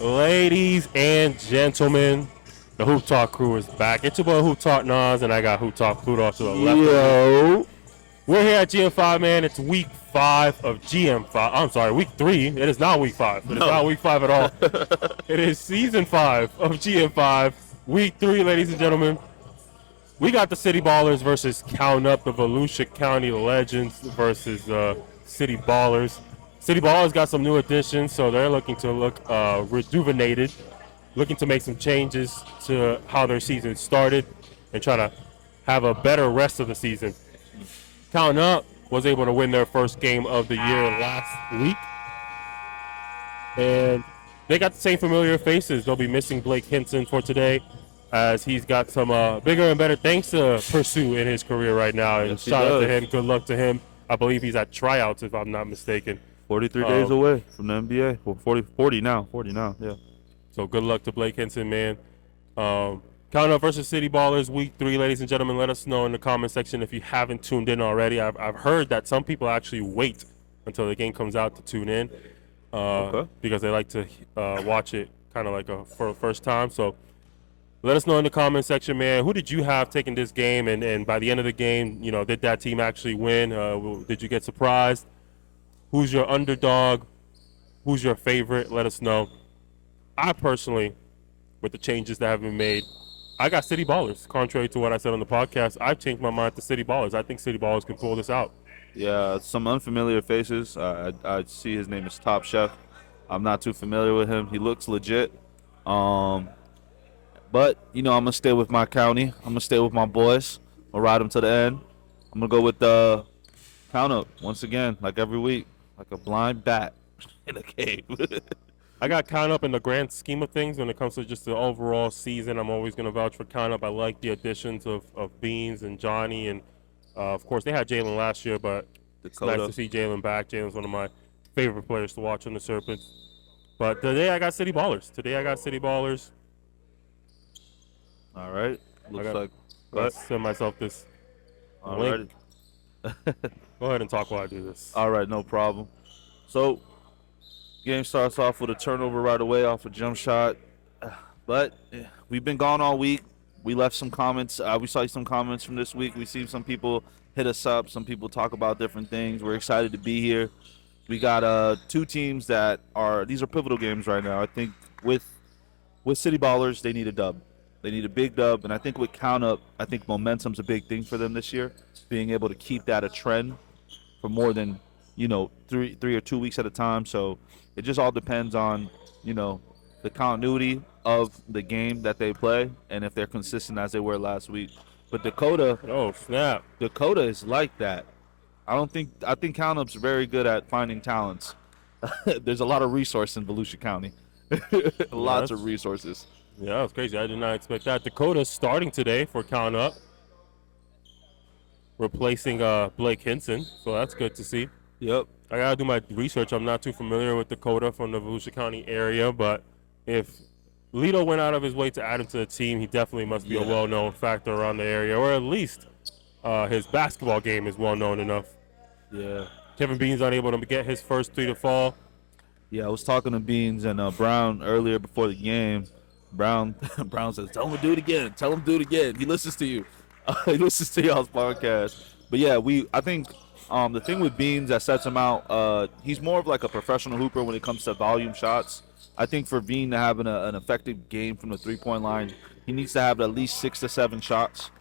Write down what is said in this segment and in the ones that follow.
Ladies and gentlemen, the Hoop Talk crew is back. It's your boy Hoop Talk Nas, and I got Hoop Talk Pluto to the left of me. Yo. We're here at GM5, man. It's week 5 of GM5. I'm sorry, week 3. It is not week 5. It is No. not week 5 at all. It is season 5 of GM5. Week 3, ladies and gentlemen. We got the City Ballers versus Count Up, the Volusia County Legends versus City Ballers. City Ballers got some new additions, so they're looking to look rejuvenated, looking to make some changes to how their season started and try to have a better rest of the season. Count Up was able to win their first game of the year last week, and they got the same familiar faces. They'll be missing Blake Hinson for today, as he's got some bigger and better things to pursue in his career right now. And Yes, he shout out to does. him. Good luck to him. I believe he's at tryouts, if I'm not mistaken. 43 days away from the NBA. Well, 40 now. 40 now, yeah. So good luck to Blake Hinson, man. Count Up versus City Ballers, week 3, ladies and gentlemen. Let us know in the comment section if you haven't tuned in already. I've heard that some people actually wait until the game comes out to tune in because they like to watch it kind of like for the first time. So let us know in the comment section, man. Who did you have taking this game? And by the end of the game, did that team actually win? Did you get surprised? Who's your underdog? Who's your favorite? Let us know. I personally, with the changes that have been made, I got City Ballers. Contrary to what I said on the podcast, I've changed my mind to City Ballers. I think City Ballers can pull this out. Yeah, some unfamiliar faces. I see his name is Top Chef. I'm not too familiar with him. He looks legit. But, I'm going to stay with my county. I'm going to stay with my boys. I'll ride them to the end. I'm going to go with the Count Up once again, like every week, like a blind bat in a cave. I got Count Up in the grand scheme of things when it comes to just the overall season. I'm always going to vouch for Count Up. I like the additions of Beans and Johnny. And, of course, they had Jalen last year, but it's nice to see Jalen back. Jalen's one of my favorite players to watch on the Serpents. But today I got City Ballers. All right. Looks like. Let's send myself this link. Go ahead and talk while I do this. All right, no problem. So, game starts off with a turnover right away off a jump shot. But we've been gone all week. We left some comments. We saw some comments from this week. We seen some people hit us up. Some people talk about different things. We're excited to be here. We got two teams that these are pivotal games right now. I think with City Ballers, they need a dub. They need a big dub, and I think with Count Up, I think momentum's a big thing for them this year. Being able to keep that a trend for more than 3 or 2 weeks at a time. So it just all depends on the continuity of the game that they play and if they're consistent as they were last week. But Dakota, oh snap, Dakota is like that. I think Count Up's very good at finding talents. There's a lot of resource in Volusia County. Lots of resources. Yeah, that's crazy. I did not expect that. Dakota's starting today for Count Up, replacing Blake Hinson, so that's good to see. Yep. I gotta do my research. I'm not too familiar with Dakota from the Volusia County area, but if Lito went out of his way to add him to the team, he definitely must be a well-known factor around the area, or at least his basketball game is well-known enough. Yeah. Kevin Bean's unable to get his first 3 to fall. Yeah, I was talking to Beans and Brown earlier before the game. Brown says, "Tell him to do it again. Tell him to do it again." He listens to you. He listens to y'all's podcast. But yeah, I think the thing with Beans that sets him out, he's more of like a professional hooper when it comes to volume shots. I think for Bean to have an effective game from the 3-point line, he needs to have at least 6 to 7 shots.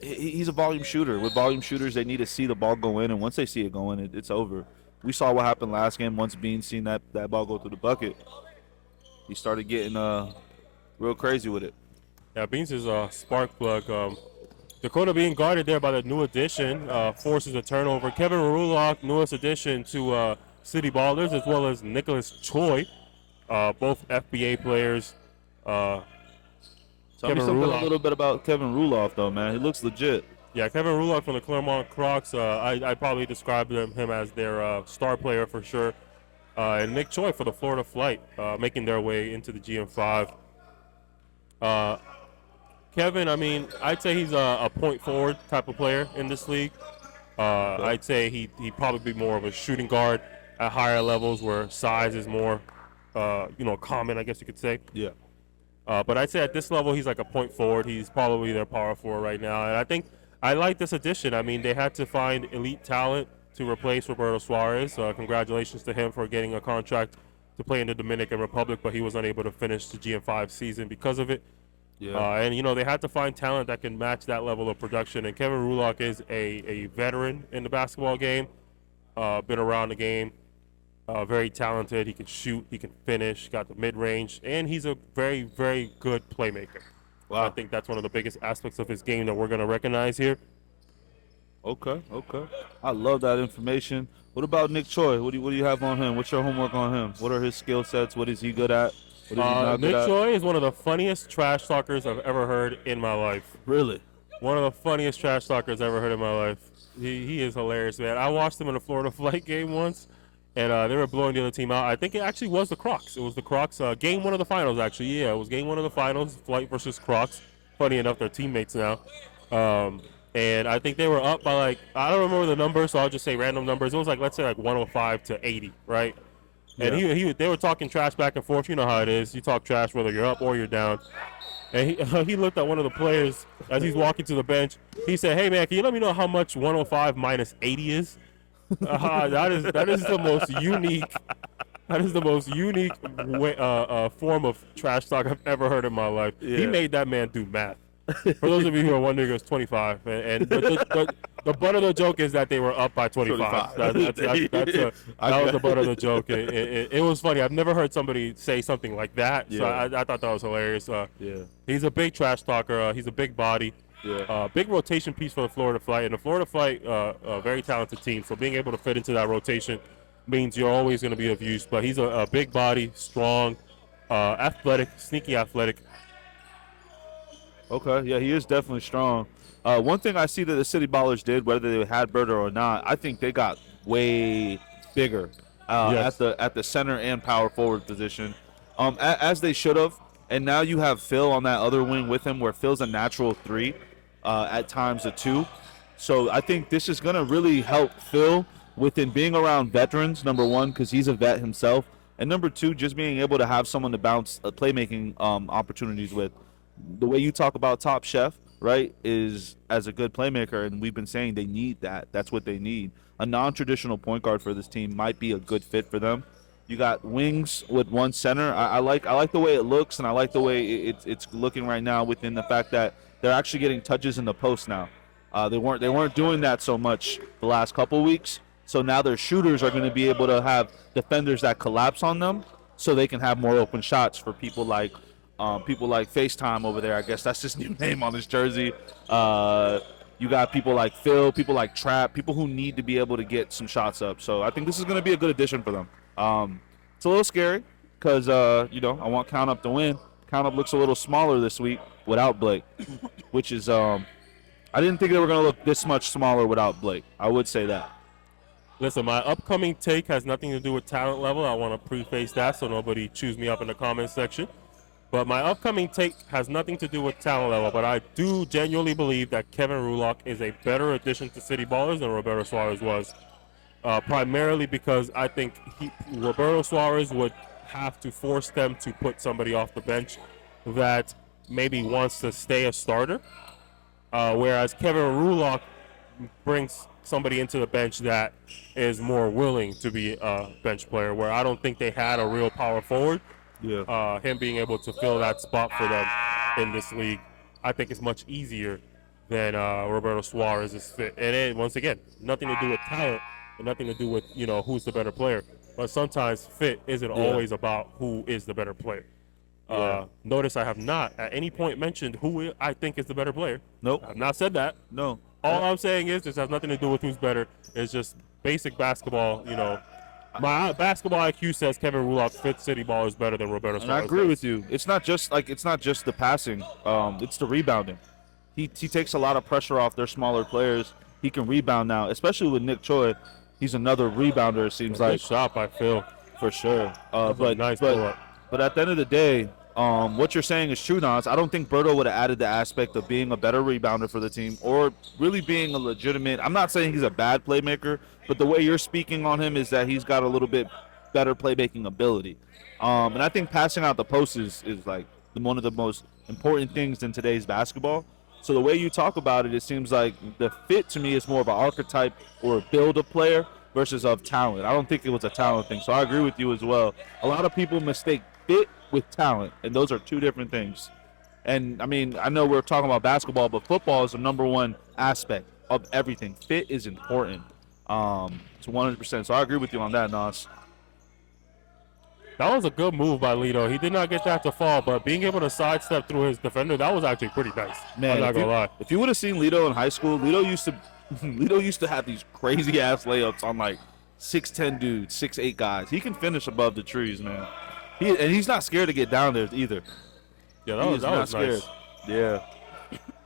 He's a volume shooter. With volume shooters, they need to see the ball go in, and once they see it go in, it's over. We saw what happened last game. Once Bean seen that ball go through the bucket, he started getting real crazy with it. Yeah, Beans is a spark plug. Dakota being guarded there by the new addition forces a turnover. Kevin Rulock, newest addition to City Ballers, as well as Nicholas Choi, both FBA players. Tell me something a little bit about Kevin Ruloff, though, man. He looks legit. Yeah, Kevin Rulock from the Claremont Crocs. I'd probably describe him as their star player for sure. And Nick Choi for the Florida Flight, making their way into the GM5. Kevin, I mean, I'd say he's a point forward type of player in this league. I'd say he'd probably be more of a shooting guard. at higher levels where size is more, common, I guess you could say. Yeah. But I'd say at this level, he's like a point forward. He's probably their power forward right now. And I think I like this addition. I mean, they had to find elite talent to replace Roberto Suarez. Congratulations to him for getting a contract to play in the Dominican Republic, but he was unable to finish the GM5 season because of it. Yeah. And they had to find talent that can match that level of production. And Kevin Rulock is a veteran in the basketball game, been around the game, very talented. He can shoot, he can finish, got the mid range, and he's a very, very good playmaker. Wow. I think that's one of the biggest aspects of his game that we're going to recognize here. Okay. I love that information. What about Nick Choi? What do you have on him? What's your homework on him? What are his skill sets? What is he good at? What is he not good Nick at? Choi is one of the funniest trash talkers I've ever heard in my life. Really? One of the funniest trash talkers I've ever heard in my life. He is hilarious, man. I watched him in a Florida Flight game once, and they were blowing the other team out. I think it actually was the Crocs. It was the Crocs. Game one of the finals, actually. Yeah, it was game one of the finals, Flight versus Crocs. Funny enough, they're teammates now. And I think they were up by I don't remember the number, so I'll just say random numbers. It was let's say 105 to 80, right? And they were talking trash back and forth. You know how it is. You talk trash whether you're up or you're down. And he looked at one of the players as he's walking to the bench. He said, "Hey man, can you let me know how much 105 minus 80 is?" That is the most unique. That is the most unique form of trash talk I've ever heard in my life. Yeah. He made that man do math. For those of you who are wondering, it was 25. And the butt of the joke is that they were up by 25. That was the butt of the joke. It was funny. I've never heard somebody say something like that. So I thought that was hilarious. He's a big trash talker. He's a big body. Yeah. Big rotation piece for the Florida Flight. And the Florida Flight, a very talented team. So being able to fit into that rotation means you're always going to be of use. But he's a big body, strong, athletic, sneaky athletic. Okay, yeah, he is definitely strong. One thing I see that the City Ballers did, whether they had Berto or not, I think they got way bigger Yes. at the center and power forward position, as they should have. And now you have Phil on that other wing with him, where Phil's a natural 3, at times a 2. So I think this is gonna really help Phil within being around veterans. Number one, because he's a vet himself, and number two, just being able to have someone to bounce playmaking opportunities with. The way you talk about Top Chef, right, is as a good playmaker, and we've been saying they need that. That's what they need. A non-traditional point guard for this team might be a good fit for them. You got wings with one center. I like the way it looks, and I like the way it's looking right now within the fact that they're actually getting touches in the post now. They weren't doing that so much the last couple weeks. So now their shooters are going to be able to have defenders that collapse on them, so they can have more open shots for people like FaceTime over there. I guess that's his new name on his jersey. You got people like Phil, people like Trap, people who need to be able to get some shots up. So I think this is going to be a good addition for them. It's a little scary because, I want Count Up to win. Count Up looks a little smaller this week without Blake, which is I didn't think they were going to look this much smaller without Blake. I would say that. Listen, my upcoming take has nothing to do with talent level. I want to preface that so nobody chews me up in the comments section. But my upcoming take has nothing to do with talent level, but I do genuinely believe that Kevin Rulock is a better addition to City Ballers than Roberto Suarez was. Primarily because I think Roberto Suarez would have to force them to put somebody off the bench that maybe wants to stay a starter. Whereas Kevin Rulock brings somebody into the bench that is more willing to be a bench player, where I don't think they had a real power forward. Yeah. Him being able to fill that spot for them in this league, I think is much easier than Roberto Suarez's fit. And then, once again, nothing to do with talent and nothing to do with, who's the better player. But sometimes fit isn't always about who is the better player. Notice I have not at any point mentioned who I think is the better player. Nope. I've not said that. No. All I'm saying is this has nothing to do with who's better. It's just basic basketball, My basketball IQ says Kevin Rulock fits City Ballers better than Roberto Suarez. And I agree with you. It's not just the passing. It's the rebounding. He takes a lot of pressure off their smaller players. He can rebound now, especially with Nick Choi. He's another rebounder. It seems like Good shot by Phil. for sure. Nice pull-up. But at the end of the day, what you're saying is true, Nas. I don't think Berto would have added the aspect of being a better rebounder for the team or really being a legitimate. I'm not saying he's a bad playmaker, but the way you're speaking on him is that he's got a little bit better playmaking ability. And I think passing out the post is like one of the most important things in today's basketball. So the way you talk about it, it seems like the fit to me is more of an archetype or a build of player versus of talent. I don't think it was a talent thing. So I agree with you as well. A lot of people mistake fit with talent, and those are two different things. And I mean, I know we're talking about basketball, but football is the number one aspect of everything. Fit is important to 100%. So I agree with you on that, Nas. That was a good move by Lito. He did not get that to fall, but being able to sidestep through his defender, that was actually pretty nice. Man, I'm not if gonna you, lie. if you would have seen Lito in high school, Lito used to Lito used to have these crazy ass layups on like 6'10" dudes, 6'8" guys. He can finish above the trees, man. And he's not scared to get down there either. Yeah, He that is was not scared. nice. Yeah.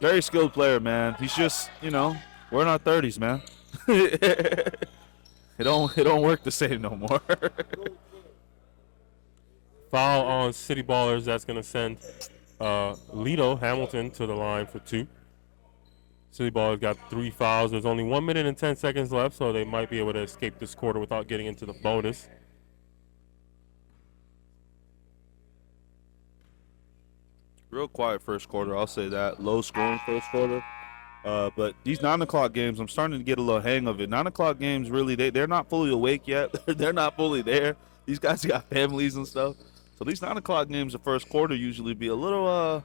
Very skilled player, man. He's just, we're in our 30s, man. it don't work the same no more. Foul on City Ballers. That's gonna send Lito Hamilton to the line for 2. City Ballers got 3 fouls. There's only 1 minute and 10 seconds left, so they might be able to escape this quarter without getting into the bonus. Real quiet first quarter, I'll say that. Low scoring first quarter. But these 9 o'clock games, I'm starting to get a little hang of it. 9 o'clock games, really, they're not fully awake yet. They're not fully there. These guys got families and stuff. So these 9 o'clock games, the first quarter usually be a little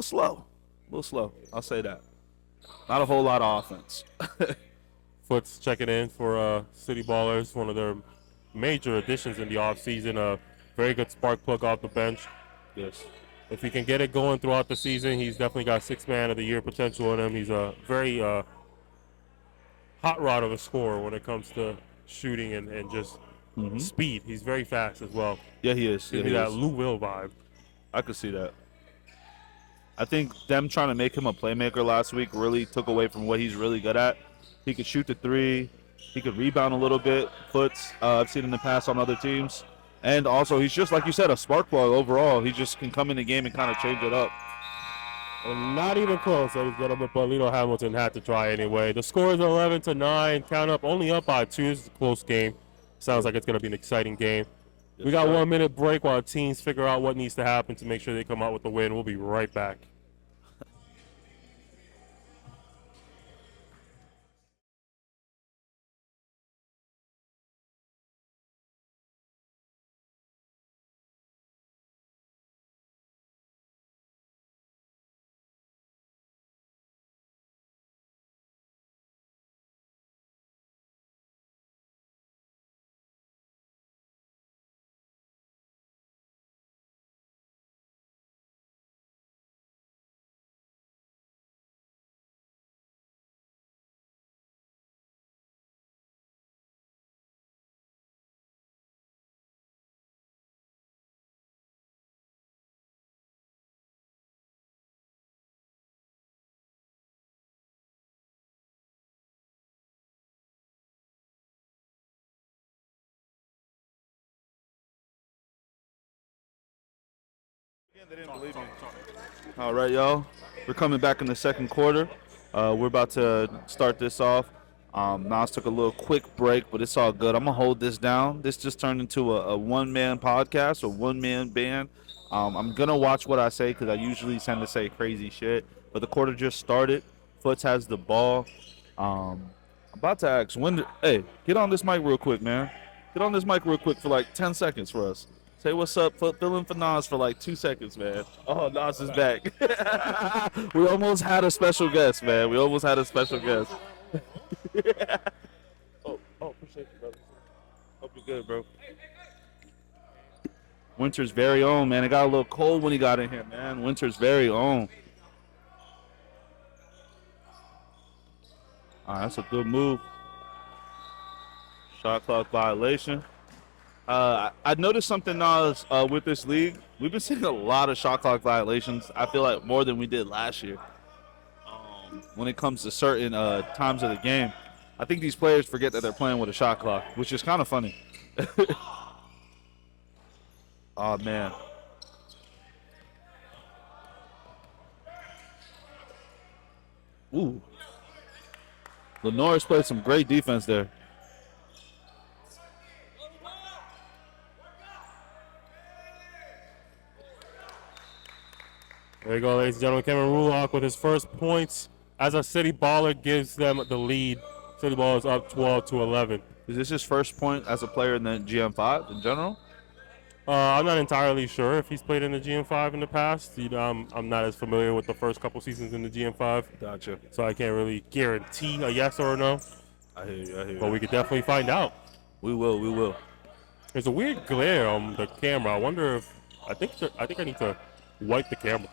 slow. A little slow. I'll say that. Not a whole lot of offense. Foot's checking in for City Ballers, one of their major additions in the offseason. A very good spark plug off the bench. Yes. If he can get it going throughout the season, he's definitely got 6 man of the year potential in him. He's a very hot rod of a scorer when it comes to shooting and just speed. He's very fast as well. Yeah, he is. Gives me that Lou Will vibe. I could see that. I think them trying to make him a playmaker last week really took away from what he's really good at. He could shoot the 3. He could rebound a little bit. Foots, I've seen in the past on other teams. And also, he's just, like you said, a spark plug overall. He just can come in the game and kind of change it up. And not even close, ladies and gentlemen, but Lito Hamilton had to try anyway. The score is 11-9. Count up, only up by 2. This is a close game. Sounds like it's going to be an exciting game. We got 1 minute break while teams figure out what needs to happen to make sure they come out with the win. We'll be right back. They didn't believe me. All right, y'all. We're coming back in the second quarter. We're about to start this off. Nas took a little quick break, but it's all good. I'm going to hold this down. This just turned into a one-man podcast or one-man band. I'm going to watch what I say because I usually tend to say crazy shit. But the quarter just started. Foots has the ball. I'm about to ask, hey, get on this mic real quick, man. Get on this mic real quick for like 10 seconds for us. Say what's up, fill in for Nas for like 2 seconds, man. Oh, Nas is back. We almost had a special guest, man. We almost had a special guest. Appreciate you, brother. Hope you're good, bro. Winter's very own, man. It got a little cold when he got in here, man. Winter's very own. All right, that's a good move. Shot clock violation. I noticed something, Nas, with this league. We've been seeing a lot of shot clock violations. I feel like more than we did last year. When it comes to certain times of the game, I think these players forget that they're playing with a shot clock, which is kind of funny. Oh, man. Ooh. Lenore's played some great defense there. There you go, ladies and gentlemen. Kevin Rulock with his first points as a City Baller gives them the lead. City Ballers up 12-11. Is this his first point as a player in the GM5 in general? I'm not entirely sure if he's played in the GM5 in the past. You know, I'm not as familiar with the first couple seasons in the GM5, Gotcha. so I can't really guarantee a yes or a no. I hear you. I hear you. But we could definitely find out. We will. We will. There's a weird glare on the camera. I wonder if I think I need to wipe the camera.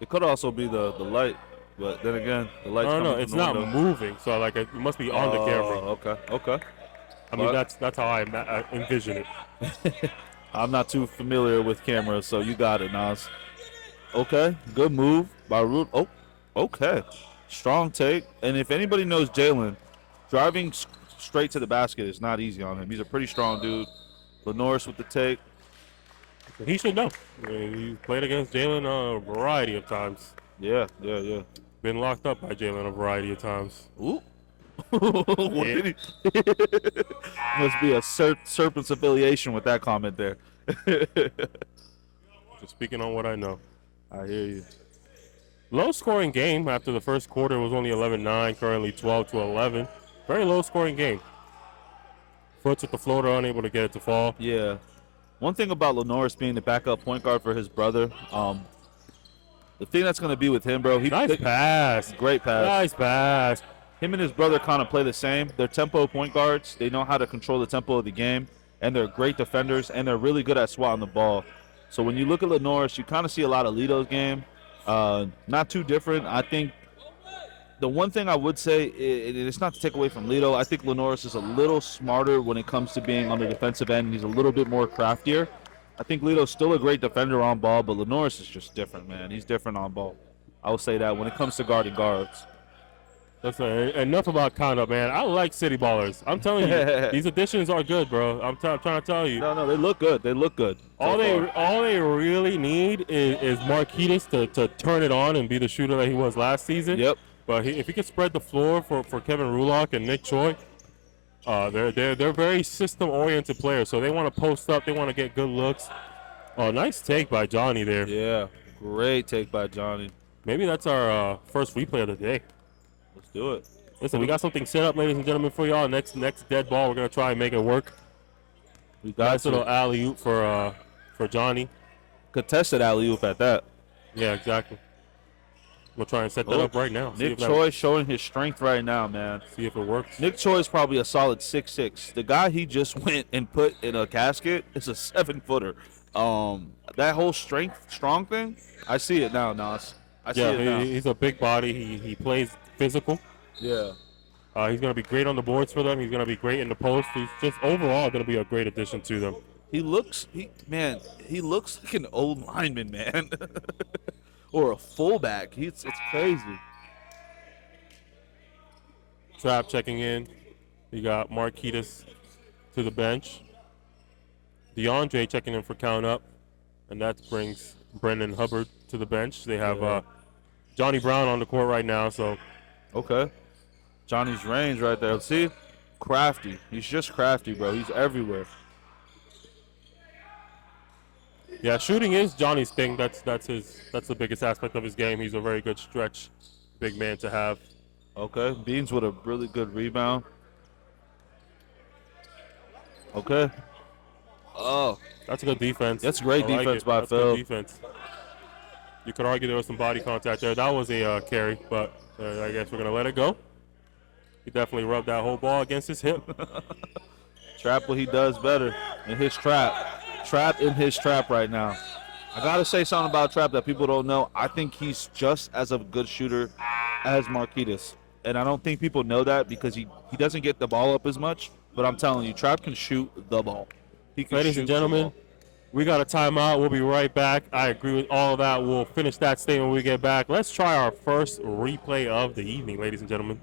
It could also be the light, but then again, the light's No, coming no, it's from the not window. moving. So like it must be on the camera. Okay. Okay. I mean But that's how I envision it. I'm not too familiar with cameras, so you got it, Nas. Okay. Good move by Root. Oh, okay. Strong take. And if anybody knows Jalen, driving straight to the basket is not easy on him. He's a pretty strong dude. Lenoris with the take. He should know. I mean, he's played against Jalen a variety of times. Yeah, yeah, yeah. Been locked up by Jalen a variety of times. Ooh. What did he? Must be a serpent's affiliation with that comment there. Just speaking on what I know. I hear you. Low scoring game after the first quarter was only 11-9, currently 12-11. Very low scoring game. Foots with the floater, unable to get it to fall. Yeah. One thing about Lenoris being the backup point guard for his brother, the thing that's going to be with him, bro, Nice pass. great pass. Nice pass. Him and his brother kind of play the same. They're tempo point guards. They know how to control the tempo of the game, and they're great defenders, and they're really good at swatting the ball. So when you look at Lenoris, you kind of see a lot of Lito's game. Not too different. I think the one thing I would say, it's not to take away from Lito. I think Lenoris is a little smarter when it comes to being on the defensive end. He's a little bit more craftier. I think Lito's still a great defender on ball, but Lenoris is just different, man. He's different on ball. I will say that when it comes to guarding guards. Listen, enough about conduct, man. I like City Ballers. I'm telling you, these additions are good, bro. I'm trying to tell you. No, they look good. They look good. All they really need is Marquitas to turn it on and be the shooter that he was last season. Yep. But if he could spread the floor for Kevin Rulock and Nick Choi, they're very system-oriented players. So they want to post up. They want to get good looks. Oh, nice take by Johnny there. Yeah, great take by Johnny. Maybe that's our first replay of the day. Let's do it. Listen, we got something set up, ladies and gentlemen, for y'all. Next dead ball, we're gonna try and make it work. We got Nice little alley oop for Johnny. contested alley-oop at that. Yeah, exactly. We'll try and set that up right now. Nick Choi showing his strength right now, man. See if it works. Nick Choi is probably a solid 6'6". The guy he just went and put in a casket is a 7-footer. That whole strong thing, I see it now, Nas. I see it now. He's a big body. He plays physical. Yeah. He's gonna be great on the boards for them. He's gonna be great in the post. He's just overall gonna be a great addition to them. He looks like an old lineman, man. Or a fullback. It's crazy. Trap checking in. You got Marquitas to the bench. DeAndre checking in for count up, and that brings Brendan Hubbard to the bench. They have Johnny Brown on the court right now, so Okay. Johnny's range right there. See? Crafty. He's just crafty, bro. He's everywhere. yeah, shooting is Johnny's thing. That's the biggest aspect of his game. He's a very good stretch big man to have. Okay. Beans with a really good rebound. Okay. Oh, That's a good defense. That's great I like defense it. by That's Phil. good defense. You could argue there was some body contact there. That was a carry, but I guess we're gonna let it go. He definitely rubbed that whole ball against his hip. Trap what he does better in his trap. Trap in his trap right now. I got to say something about Trap that people don't know. I think he's just as a good shooter as Marquitas. And I don't think people know that because he doesn't get the ball up as much. But I'm telling you, Trap can shoot the ball. He can Ladies shoot and the gentlemen, ball. we got a timeout. We'll be right back. I agree with all of that. We'll finish that statement when we get back. Let's try our first replay of the evening, ladies and gentlemen.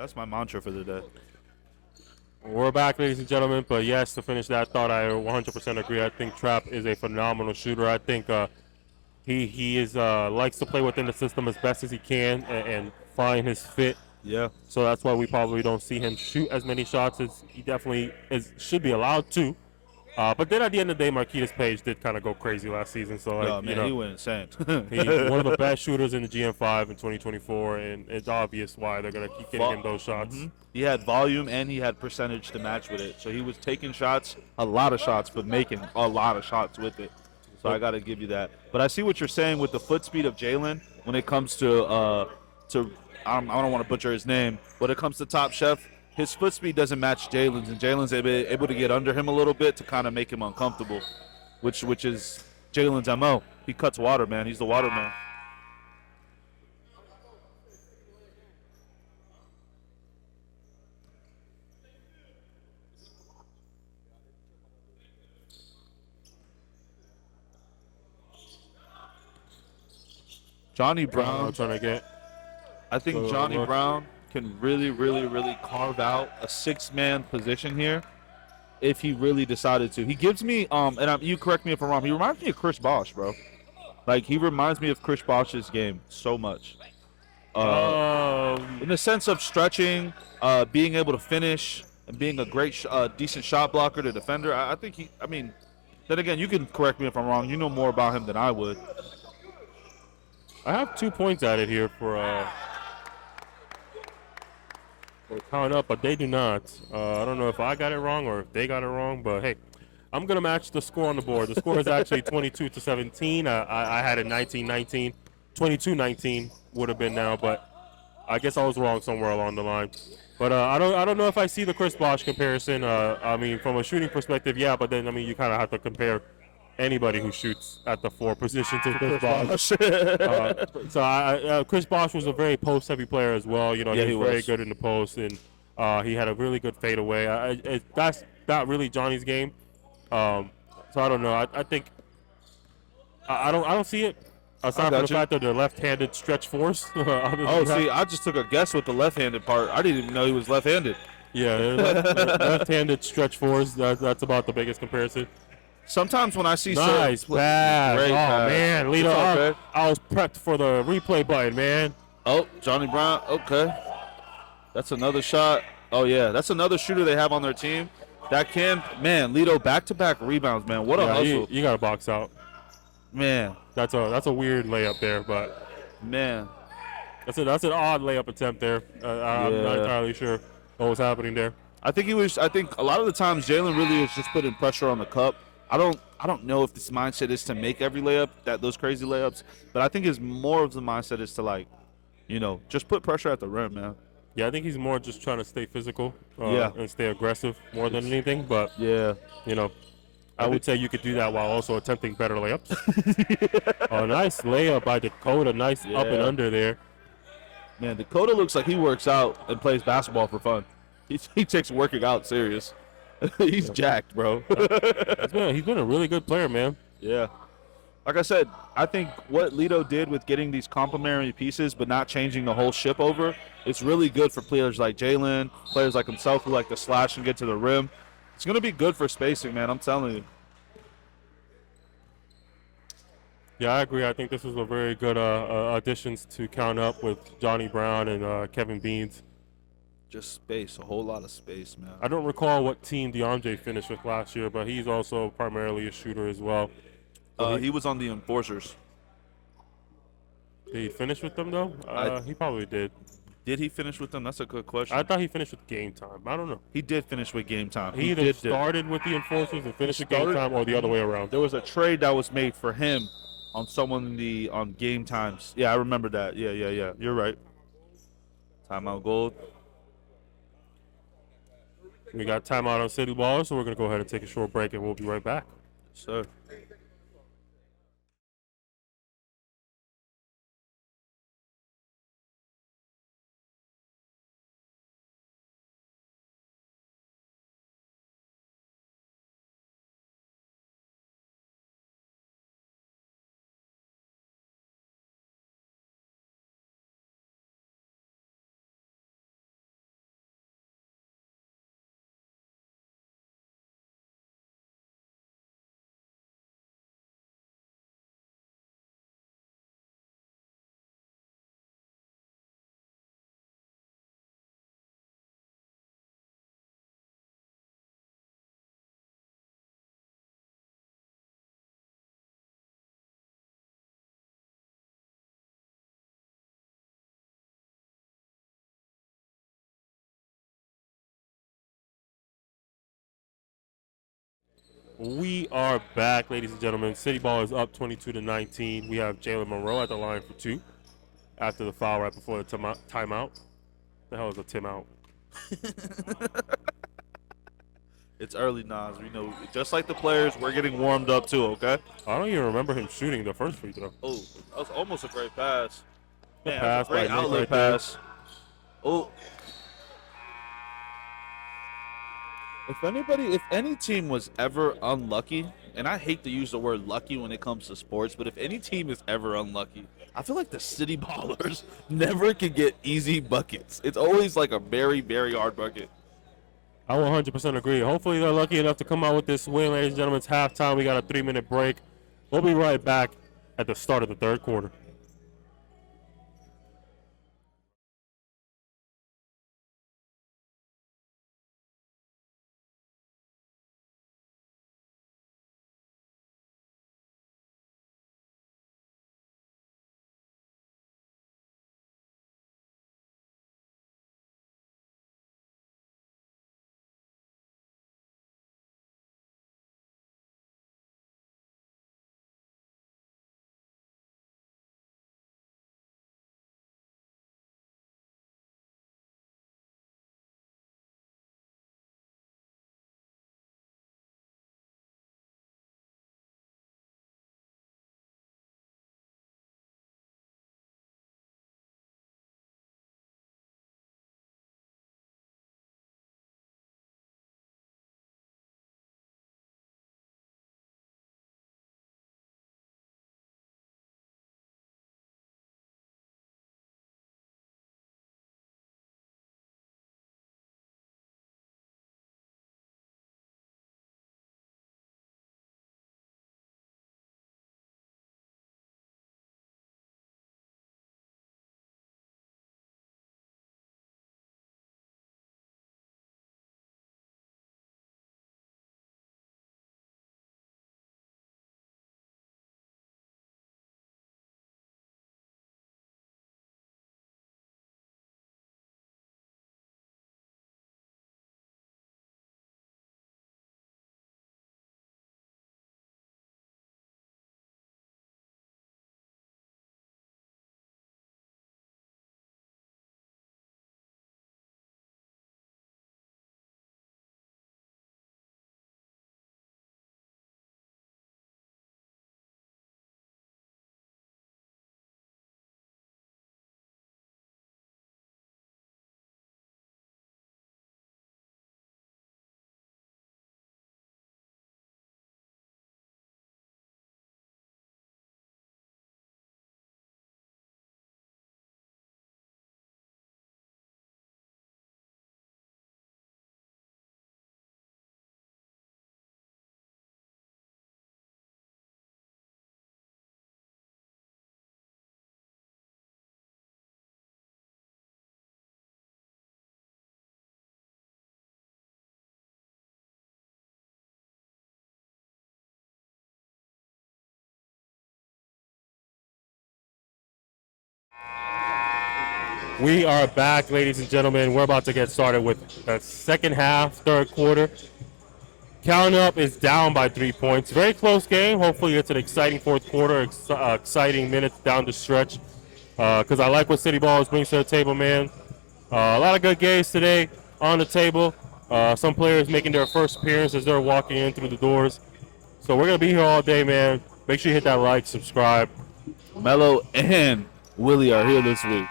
That's my mantra for the day. We're back, ladies and gentlemen. But yes, to finish that thought, I 100% agree. I think Trap is a phenomenal shooter. I think he is likes to play within the system as best as he can and find his fit. Yeah. So that's why we probably don't see him shoot as many shots as he definitely should be allowed to. But then at the end of the day, Marquise Page did kind of go crazy last season. So like, Oh man, he went insane. he's one of the best shooters in the GM5 in 2024, and it's obvious why they're gonna keep getting him those shots. He had volume and he had percentage to match with it. So he was taking shots, a lot of shots, but making a lot of shots with it. So I got to give you that. But I see what you're saying with the foot speed of Jalen when it comes to I don't want to butcher his name. When it comes to Top Chef, his foot speed doesn't match Jalen's, and Jalen's able to get under him a little bit to kind of make him uncomfortable, which is Jalen's MO. He cuts water, man. He's the water man. Johnny Brown. I'm trying to get. I think Johnny Brown can really, really, really carve out a six-man position here if he really decided to. He gives me, you correct me if I'm wrong, he reminds me of Chris Bosh, bro. Like, he reminds me of Chris Bosh's game so much. In the sense of stretching, being able to finish, and being a great, decent shot blocker to defender. I think then again, you can correct me if I'm wrong. You know more about him than I would. I have 2 points added here for count up, but they do not. I don't know if I got it wrong or if they got it wrong, but hey, I'm gonna match the score on the board. The score is actually 22-17. I had it 19-19, 22-19 would have been now, but I guess I was wrong somewhere along the line. But I don't know if I see the Chris Bosh comparison. I mean, from a shooting perspective, yeah, but then I mean you kind of have to compare anybody who shoots at the 4 position to Chris Bosh. So Chris Bosh was a very post-heavy player as well. You know, Yeah, he he was very was. good in the post, and he had a really good fadeaway. That's not really Johnny's game. So I don't know. I think I don't see it. Aside from the fact that they're left-handed stretch force. I just took a guess with the left-handed part. I didn't even know he was left-handed. Yeah, they're left-handed stretch fours. That's about the biggest comparison. Sometimes when I see Nice pass. great pass. Man, Lito, I was prepped for the replay button, man. Oh, Johnny Brown. Okay, that's another shot. Oh yeah, that's another shooter they have on their team. That can, man, Lito back-to-back rebounds, man. What a hustle. You got to box out. Man, that's a weird layup there, but man, that's an odd layup attempt there. I'm not entirely sure what was happening there. I think a lot of the times Jalen really is just putting pressure on the cup. I don't know if this mindset is to make every layup, those crazy layups, but I think it's more of the mindset is to just put pressure at the rim, man. Yeah, I think he's more just trying to stay physical and stay aggressive more than anything. But yeah, I would say you could do that while also attempting better layups. Oh, nice layup by Dakota. Nice up and under there. Man, Dakota looks like he works out and plays basketball for fun. He takes working out serious. He's jacked, bro. He's been a really good player, man. Yeah. Like I said, I think what Lito did with getting these complementary pieces but not changing the whole ship over, it's really good for players like Jalen, players like himself who like to slash and get to the rim. It's going to be good for spacing, man. I'm telling you. Yeah, I agree. I think this was a very good additions to count up with Johnny Brown and Kevin Beans. Just space, a whole lot of space, man. I don't recall what team DeAndre finished with last year, but he's also primarily a shooter as well. So he was on the Enforcers. Did he finish with them, though? He probably did. Did he finish with them? That's a good question. I thought he finished with Game Time. I don't know. He did finish with Game Time. He either started with the Enforcers and finished with Game Time or the other way around. There was a trade that was made for him on on Game Times. Yeah, I remember that. Yeah. You're right. Timeout gold. We got timeout on City Ball, so we're going to go ahead and take a short break, and we'll be right back. Yes, sir. We are back, ladies and gentlemen. City Ball is up 22-19. We have Jalen Monroe at the line for two after the foul right before the timeout. The hell is a timeout? It's early, Nas. We know, just like the players, we're getting warmed up too. Okay. I don't even remember him shooting the first free throw. Oh, that was almost a great pass. The Man, pass that's a great by Nick outlet right there. pass. Oh. If any team was ever unlucky, and I hate to use the word lucky when it comes to sports, but if any team is ever unlucky, I feel like the City Ballers never can get easy buckets. It's always like a very, very hard bucket. I 100% agree. Hopefully they're lucky enough to come out with this win, ladies and gentlemen. It's halftime. We got a 3-minute break. We'll be right back at the start of the third quarter. We are back, ladies and gentlemen. We're about to get started with the second half, third quarter. Count up is down by 3 points. Very close game. Hopefully, it's an exciting fourth quarter, exciting minutes down the stretch. Because I like what City Balls brings to the table, man. A lot of good games today on the table. Some players making their first appearance as they're walking in through the doors. So we're gonna be here all day, man. Make sure you hit that like, subscribe. Melo and Willie are here this week.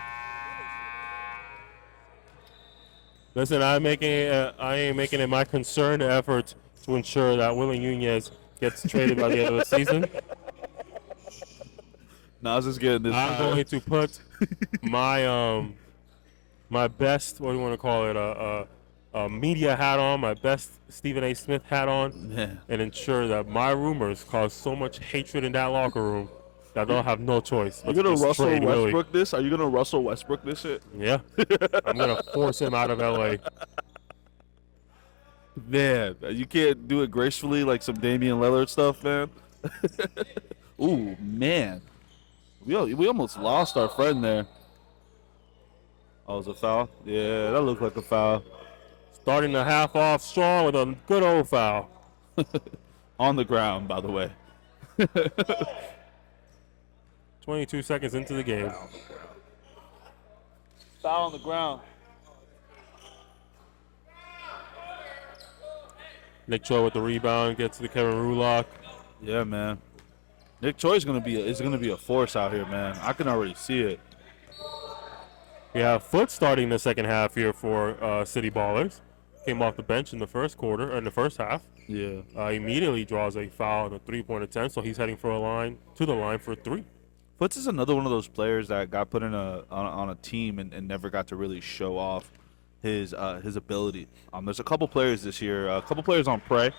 Listen, I ain't making it my concerned effort to ensure that Willie Nunez gets traded by the end of the season. Nas is getting this. I'm going to put my my best, what do you want to call it, a media hat on, my best Stephen A. Smith hat on, Yeah. and ensure that my rumors cause so much hatred in that locker room that they'll have no choice. You're but to gonna just Russell trade Willie. Westbrook this? Are you gonna Russell Westbrook this shit? Yeah, I'm gonna force him out of LA. Man, you can't do it gracefully like some Damian Lillard stuff, man. Ooh, man. We almost lost our friend there. Oh, it was a foul? Yeah, that looked like a foul. Starting the half off strong with a good old foul. On the ground, by the way. 22 seconds into the game. Foul on the ground. Nick Choi with the rebound, gets to the Kevin Rulock. Yeah, man. Nick Choi is gonna be a force out here, man. I can already see it. We have Foot starting the second half here for City Ballers. Came off the bench in the first quarter, or in the first half. Yeah. Immediately draws a foul on a three-point attempt, so he's heading to the line for 3. Foots is another one of those players that got put in on a team and never got to really show off his ability. There's a couple players this year, a couple players on Prey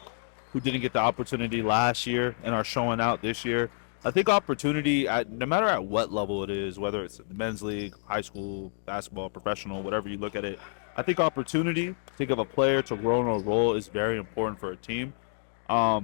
who didn't get the opportunity last year and are showing out this year. I think opportunity, no matter at what level it is, whether it's the men's league, high school, basketball, professional, whatever you look at it, I think opportunity, think of a player to grow in a role is very important for a team.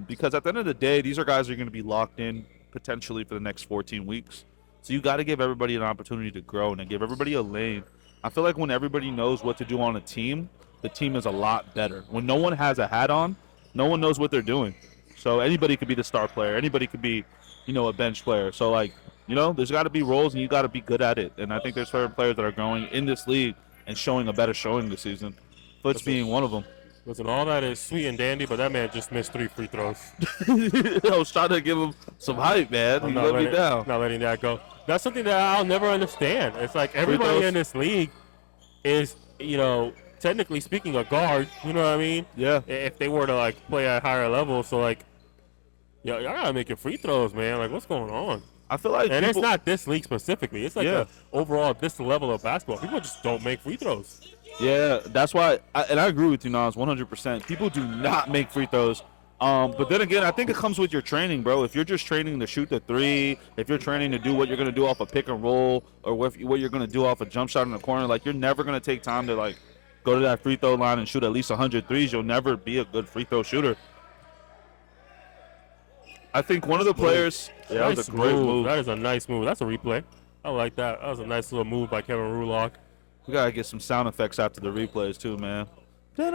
Because at the end of the day, these are guys that are going to be locked in potentially for the next 14 weeks. So you got to give everybody an opportunity to grow and give everybody a lane. I feel like when everybody knows what to do on a team, the team is a lot better. When no one has a hat on, no one knows what they're doing. So anybody could be the star player. Anybody could be, a bench player. So, there's got to be roles and you got to be good at it. And I think there's certain players that are going in this league and showing a better showing this season. Foots being one of them. Listen, all that is sweet and dandy, but that man just missed 3 free throws. I was trying to give him some hype, man. He let me down. Not letting that go. That's something that I'll never understand. It's like everybody in this league is, technically speaking, a guard. You know what I mean? Yeah. If they were to play at higher level, so y'all gotta make your free throws, man. Like, what's going on? I feel like, and it's not this league specifically. It's overall this level of basketball. People just don't make free throws. Yeah, that's why, I agree with you, Nas, 100%. People do not make free throws. But then again, I think it comes with your training, bro. If you're just training to shoot the 3, if you're training to do what you're going to do off a pick and roll, or what you're going to do off a jump shot in the corner, you're never going to take time to, go to that free throw line and shoot at least 100 threes. You'll never be a good free throw shooter. I think one of the players... Yeah, that was a great move. That is a nice move. That's a replay. I like that. That was a nice little move by Kevin Rulock. We got to get some sound effects after the replays, too, man. There's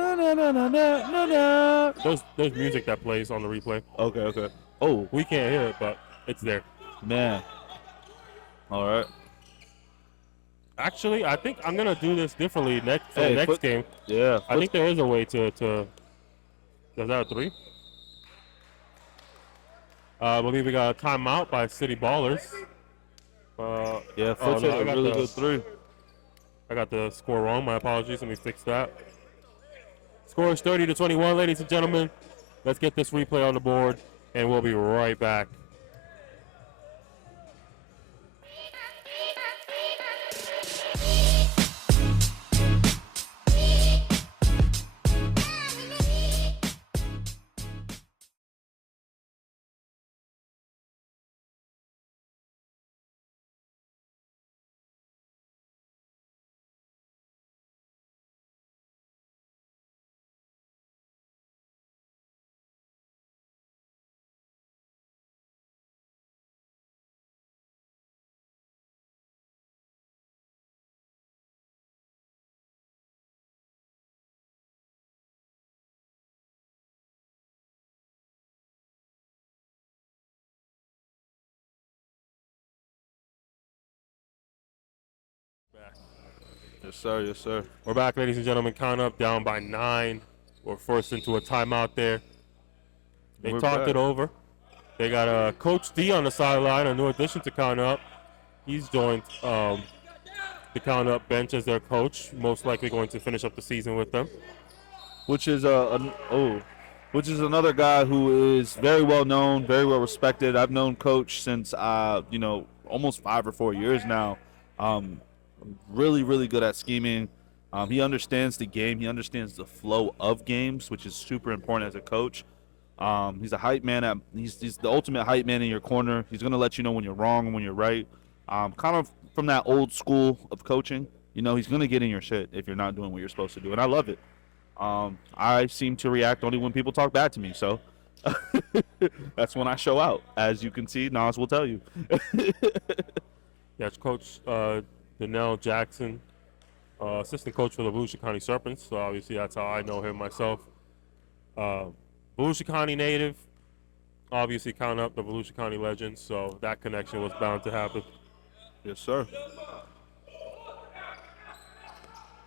music that plays on the replay. Okay. Oh. We can't hear it, but it's there. Man. All right. Actually, I think I'm going to do this differently next game. Yeah. I think there is a way to is that a 3? I believe we got a timeout by City Ballers. Yeah, Foots hit a really good 3. I got the score wrong. My apologies. Let me fix that. Score is 30-21, ladies and gentlemen. Let's get this replay on the board, and we'll be right back. Yes, sir. We're back, ladies and gentlemen. Count up, down by 9. We're forced into a timeout there. They talked it over. They got Coach D on the sideline, a new addition to Count Up. He's joined the Count Up bench as their coach, most likely going to finish up the season with them. Which is another guy who is very well known, very well respected. I've known Coach since almost 5 or 4 years now. Really, really good at scheming. He understands the game. He understands the flow of games, which is super important as a coach. He's a hype man. He's the ultimate hype man in your corner. He's going to let you know when you're wrong and when you're right. Kind of from that old school of coaching. He's going to get in your shit if you're not doing what you're supposed to do, and I love it. I seem to react only when people talk bad to me, so that's when I show out. As you can see, Nas will tell you. That's Coach Donnell Jackson, assistant coach for the Volusia County Serpents. So obviously that's how I know him myself. Volusia County native, obviously count up the Volusia County Legends, so that connection was bound to happen. Yes, sir.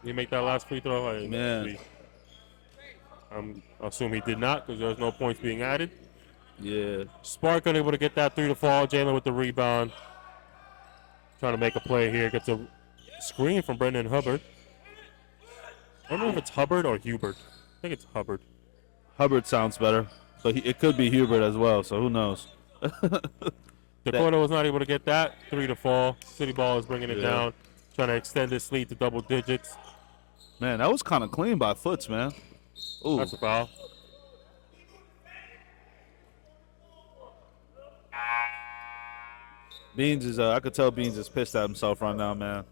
Did he make that last free throw? Man. I'm assuming he did not because there's no points being added. Yeah. Spark unable to get that 3 to fall. Jalen with the rebound. Trying to make a play here. Gets a screen from Brendan Hubbard. I don't know if it's Hubbard or Hubert. I think it's Hubbard. Hubbard sounds better, but it could be Hubert as well, so who knows? Dakota was not able to get that 3 to fall. City Ball is bringing it Yeah. down. Trying to extend this lead to double digits. Man, that was kind of clean by Foots, man. Ooh. That's a foul. Beans is, I could tell Beans is pissed at himself right now, man.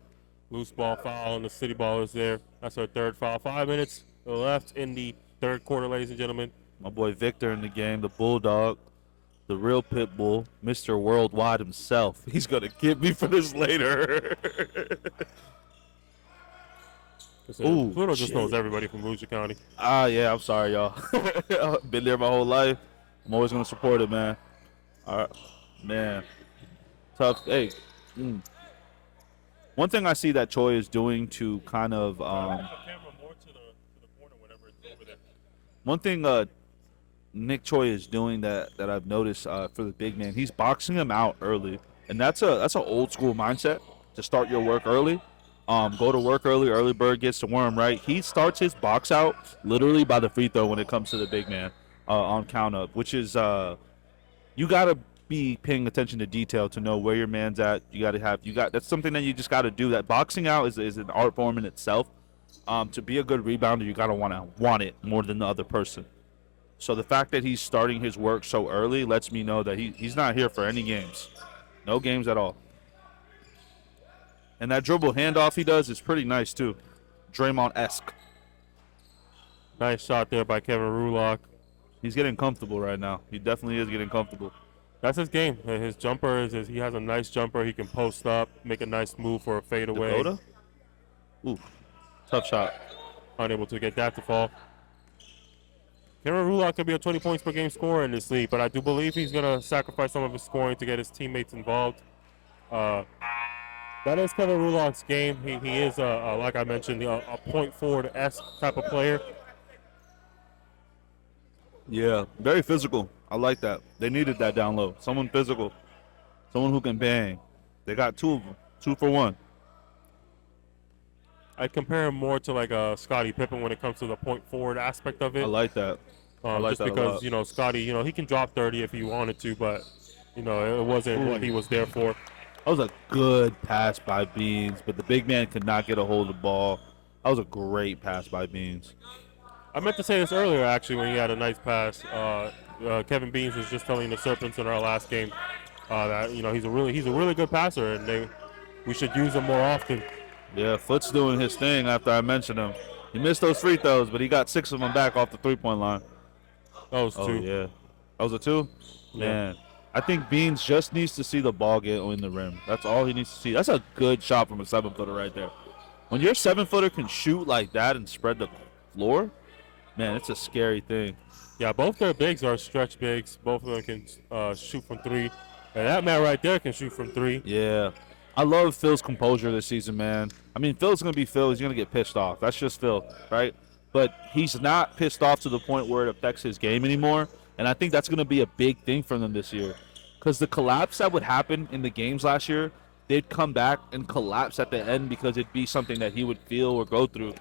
Loose ball foul, and the City Ball is there. That's our third foul. 5 minutes left in the third quarter, ladies and gentlemen. My boy Victor in the game, the Bulldog, the real pit bull, Mr. Worldwide himself. He's going to get me for this later. Ooh, Pluto just shit. knows everybody from Volusia County. Yeah, I'm sorry, y'all. Been there my whole life. I'm always going to support it, man. All right, man. Tough. Hey, one thing I see that Choi is doing to kind of one thing Nick Choi is doing that I've noticed for the big man, he's boxing him out early, and that's an old school mindset to start your work early. Go to work early. Early bird gets the worm, right? He starts his box out literally by the free throw when it comes to the big man on count up, which is you gotta be paying attention to detail to know where your man's at. That's something that you just gotta do. That boxing out is an art form in itself. To be a good rebounder, you gotta want it more than the other person. So the fact that he's starting his work so early lets me know that he's not here for any games, no games at all. And that dribble handoff he does is pretty nice too, Draymond-esque. Nice shot there by Kevin Rulock. He's getting comfortable right now. He definitely is getting comfortable. That's his game. His jumper is he has a nice jumper. He can post up, make a nice move for a fadeaway. Dakota? Ooh, tough shot. Unable to get that to fall. Kevin Rulock could be a 20 points per game scorer in this league, but I do believe he's going to sacrifice some of his scoring to get his teammates involved. That is Kevin Rulock's game. He is, like I mentioned, a point forward-esque type of player. Yeah, very physical. I like that. They needed that down low. Someone physical. Someone who can bang. They got two of them. 2 for 1. I compare him more to like a Scottie Pippen when it comes to the point forward aspect of it. I like that. I like just that a because lot. Scottie, he can drop 30 if he wanted to, but it wasn't what he was there for. That was a good pass by Beans, but the big man could not get a hold of the ball. That was a great pass by Beans. I meant to say this earlier actually when he had a nice pass. Kevin Beans was just telling the Serpents in our last game that he's a really good passer, and we should use him more often. Yeah, Foot's doing his thing after I mentioned him. He missed those free throws, but he got 6 of them back off the three-point line. That was 2. Oh, yeah. That was a 2? Yeah. Man, I think Beans just needs to see the ball get in the rim. That's all he needs to see. That's a good shot from a 7-footer right there. When your 7-footer can shoot like that and spread the floor, man, it's a scary thing. Yeah, both their bigs are stretch bigs. Both of them can shoot from 3. And that man right there can shoot from 3. Yeah. I love Phil's composure this season, man. I mean, Phil's going to be Phil. He's going to get pissed off. That's just Phil, right? But he's not pissed off to the point where it affects his game anymore. And I think that's going to be a big thing for them this year. Because the collapse that would happen in the games last year, they'd come back and collapse at the end because it'd be something that he would feel or go through.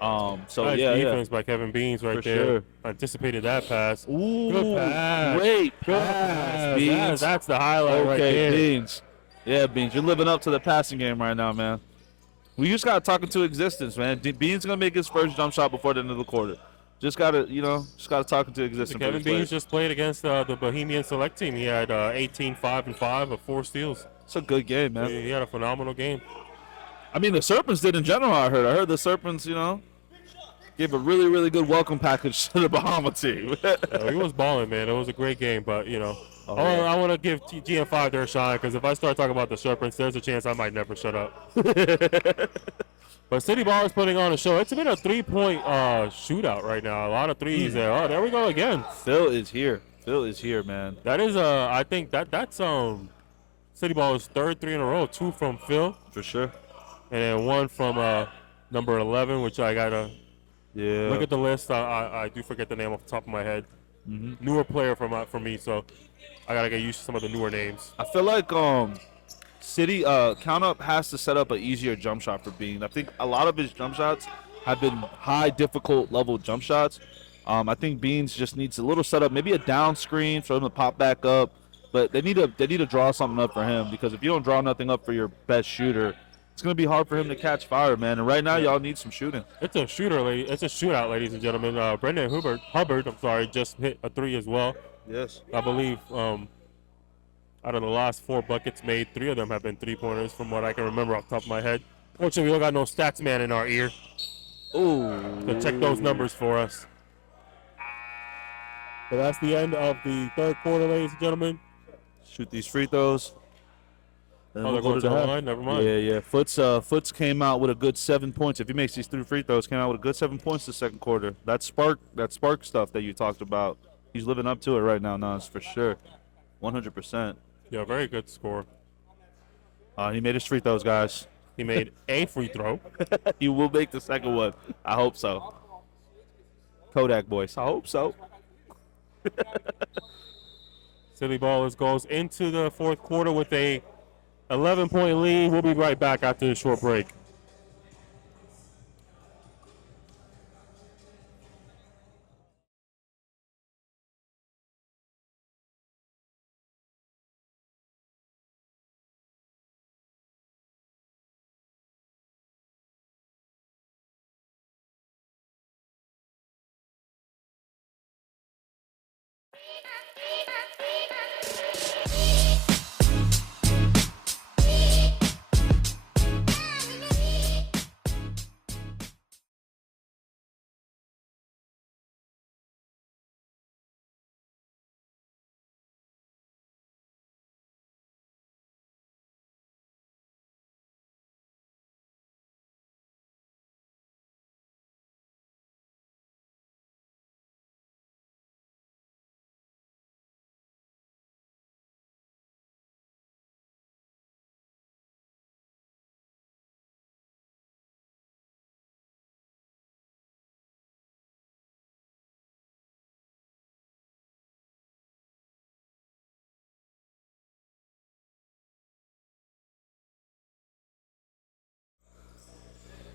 Nice defense by Kevin Beans right For there. sure. Anticipated that pass. Ooh, Good pass. great Good pass, pass. Beans. That's the highlight right there. Beans. Yeah, Beans, you're living up to the passing game right now, man. We just got to talk into existence, man. Beans going to make his first jump shot before the end of the quarter. Just got to, talk into existence. Kevin Beans just played against the Bohemian Select team. He had 18, 5, and 5 with 4 steals. It's a good game, man. He had a phenomenal game. I mean, the Serpents did in general, I heard the Serpents, gave a really, really good welcome package to the Bahama team. He was balling, man. It was a great game, but, Oh, I want to give GM5 their shine because if I start talking about the Serpents, there's a chance I might never shut up. But City Ball is putting on a show. It's been a 3-point shootout right now. A lot of threes there. Oh, there we go again. Phil is here. Phil is here, man. That is I think that's City Ballers' third 3 in a row. 2 from Phil, For sure. and then 1 from number 11, which I gotta Yeah. look at the list. I do forget the name off the top of my head. Mm-hmm. Newer player for me, so I gotta get used to some of the newer names. I feel like City Count Up has to set up an easier jump shot for Bean. I think a lot of his jump shots have been high difficult level jump shots. I think Beans just needs a little setup, maybe a down screen for him to pop back up. But they need to draw something up for him, because if you don't draw nothing up for your best shooter, it's gonna be hard for him to catch fire, man. And right now, y'all need some shooting. It's a It's a shootout, ladies and gentlemen. Brendan Hubbard, I'm sorry, just hit a 3 as well. Yes. I believe out of the last 4 buckets made, 3 of them have been 3-pointers from what I can remember off the top of my head. Fortunately, we don't got no stats man in our ear Ooh. to check those numbers for us. So that's the end of the third quarter, ladies and gentlemen. Shoot these free throws. Then Oh, they're going to the half. line? Never mind. Yeah. Foots came out with a good 7 points. If he makes these 3 free throws, came out with a good 7 points the second quarter. That spark stuff that you talked about, he's living up to it right now, Nas, for sure. 100%. Yeah, very good score. He made his free throws, guys. He made a free throw. He will make the second one. I hope so. Kodak boys. I hope so. City Ballers goes into the fourth quarter with a 11-point lead. We'll be right back after the short break.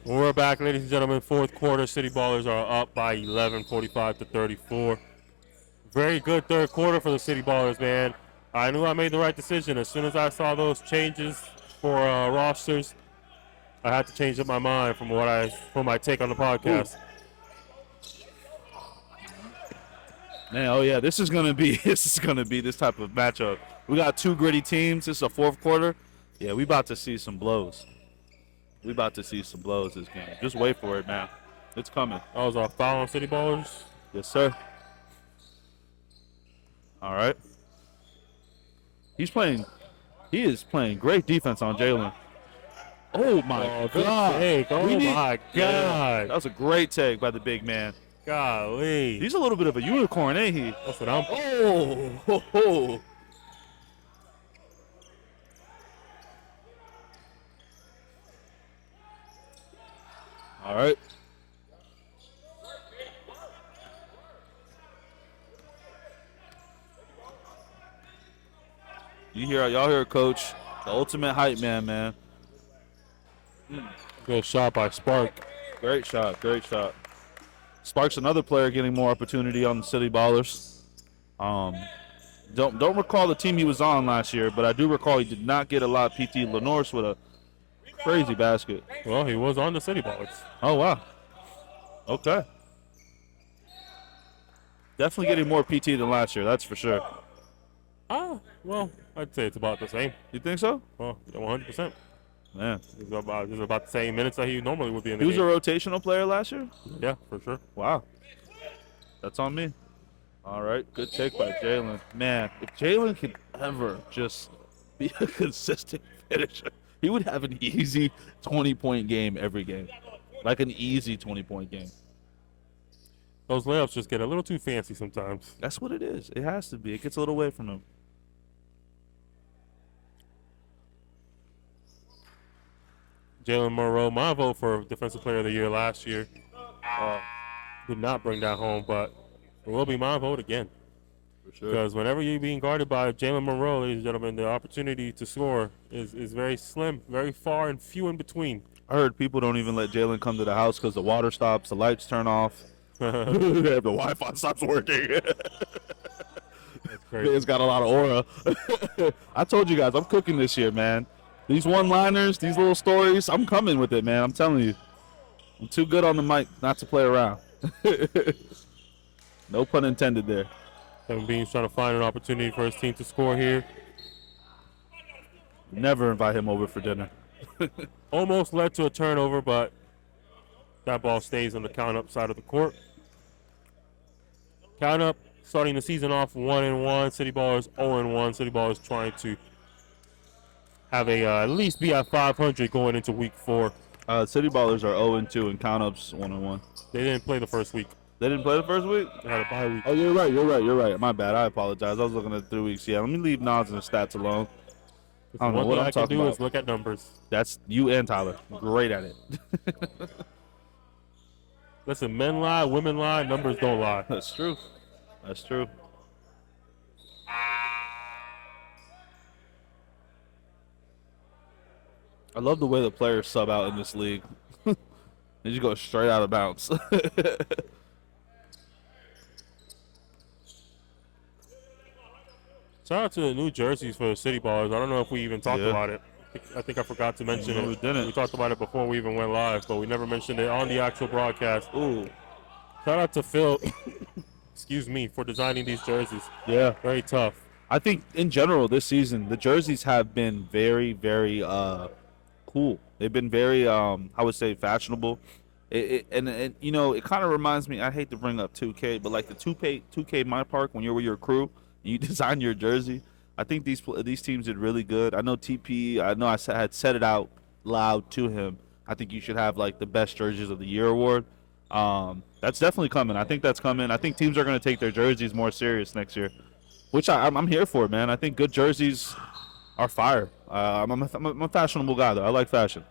We're back, ladies and gentlemen. Fourth quarter, City Ballers are up by 11, 45 to 34. Very good third quarter for the City Ballers, man. I knew I made the right decision. As soon as I saw those changes for rosters, I had to change up my mind from my take on the podcast. Man, oh yeah, this is gonna be this type of matchup. We got 2 gritty teams. This is a fourth quarter. Yeah, we about to see some blows. We about to see some blows this game. Just wait for it, man. It's coming. That was a foul on City Ballers. Yes, sir. All right. He is playing great defense on Jalen. Oh my good God! take. Oh my God! Yeah, that was a great take by the big man. Golly. He's a little bit of a unicorn, ain't he? That's what I'm. Oh, ho, ho. All right. Y'all hear, Coach, the ultimate hype man, man. Good shot by Spark. Great shot. Spark's another player getting more opportunity on the City Ballers. Don't recall the team he was on last year, but I do recall he did not get a lot. PT Lenorse with a crazy basket. Well, he was on the City Ballers. Oh wow. Okay. Definitely getting more PT than last year, that's for sure. Well, I'd say it's about the same. You think so? Well, 100%. Man. It's about the same minutes that he normally would be in the He was game. a rotational player last year? Yeah, for sure. Wow. That's on me. All right, good take by Jalen. Man, if Jalen could ever just be a consistent finisher, he would have an easy 20-point game every game. Like an easy 20-point game. Those layups just get a little too fancy sometimes. That's what it is. It has to be. It gets a little away from him. Jalen Monroe, my vote for Defensive Player of the Year last year, uh, did not bring that home, but it will be my vote again. For sure. Because whenever you're being guarded by Jalen Monroe, ladies and gentlemen, the opportunity to score is very slim, very far, and few in between. I heard people don't even let Jalen come to the house because the water stops, the lights turn off, the Wi-Fi stops working. That's crazy. It's got a lot of aura. I told you guys, I'm cooking this year, man. These one-liners, these little stories, I'm coming with it, man. I'm telling you. I'm too good on the mic not to play around. No pun intended there. Kevin Bean's trying to find an opportunity for his team to score here. Never invite him over for dinner. Almost led to a turnover, but that ball stays on the count-up side of the court. Count-up starting the season off 1-1. City Ballers 0-1. City Ballers trying to have at least be at 500 going into week 4. City Ballers are 0-2 and count-ups 1-1. They didn't play the first week. They didn't play the first week? They had a bye week. Oh, you're right. My bad. I apologize. I was looking at 3 weeks. Yeah, let me leave nods and stats alone. I don't know One what thing I'm I can talking do about. is look at numbers. That's you and Tyler. Great at it. Listen, men lie, women lie, numbers don't lie. That's true. That's true. I love the way the players sub out in this league. They just go straight out of bounds. Shout out to the new jerseys for the City Ballers. I don't know if we even talked Yeah. about it. I think I forgot to mention No, it. we didn't. We talked about it before we even went live, but we never mentioned it on the actual broadcast. Ooh. Shout out to Phil, excuse me, for designing these jerseys. Yeah. Very tough. I think in general this season the jerseys have been very, very cool. They've been very I would say fashionable. And you know, it kind of reminds me. I hate to bring up 2K, but like the 2K My Park when you're with your crew, and you design your jersey. I think these teams did really good. I know TP. I know had said it out loud to him. I think you should have like the best jerseys of the year award. That's definitely coming. I think that's coming. I think teams are going to take their jerseys more serious next year, which I'm here for, man. I think good jerseys are fire. I'm a fashionable guy, though. I like fashion.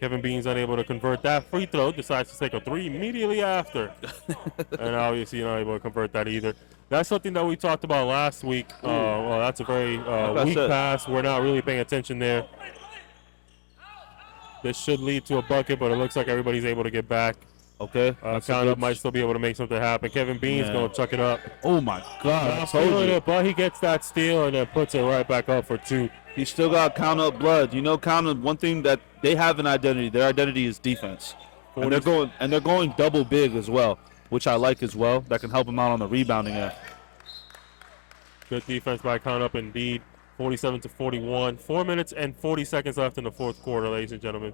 Kevin Bean's unable to convert that free throw, decides to take a 3 immediately after. And obviously you're not able to convert that either. That's something that we talked about last week. Well, that's a very weak pass. We're not really paying attention there. This should lead to a bucket, but it looks like everybody's able to get back. Okay. Count up might still be able to make something happen. Kevin Bean's going to chuck it up. Oh, my God. I Not told feeling you. it, but he gets that steal and then puts it right back up for 2. He still got count up blood. You know, count up one thing that they have an identity. Their identity is defense. And they're going double big as well, which I like as well. That can help them out on the rebounding end. Good defense by Count Up indeed. 47-41. 4 minutes and 40 seconds left in the fourth quarter, ladies and gentlemen.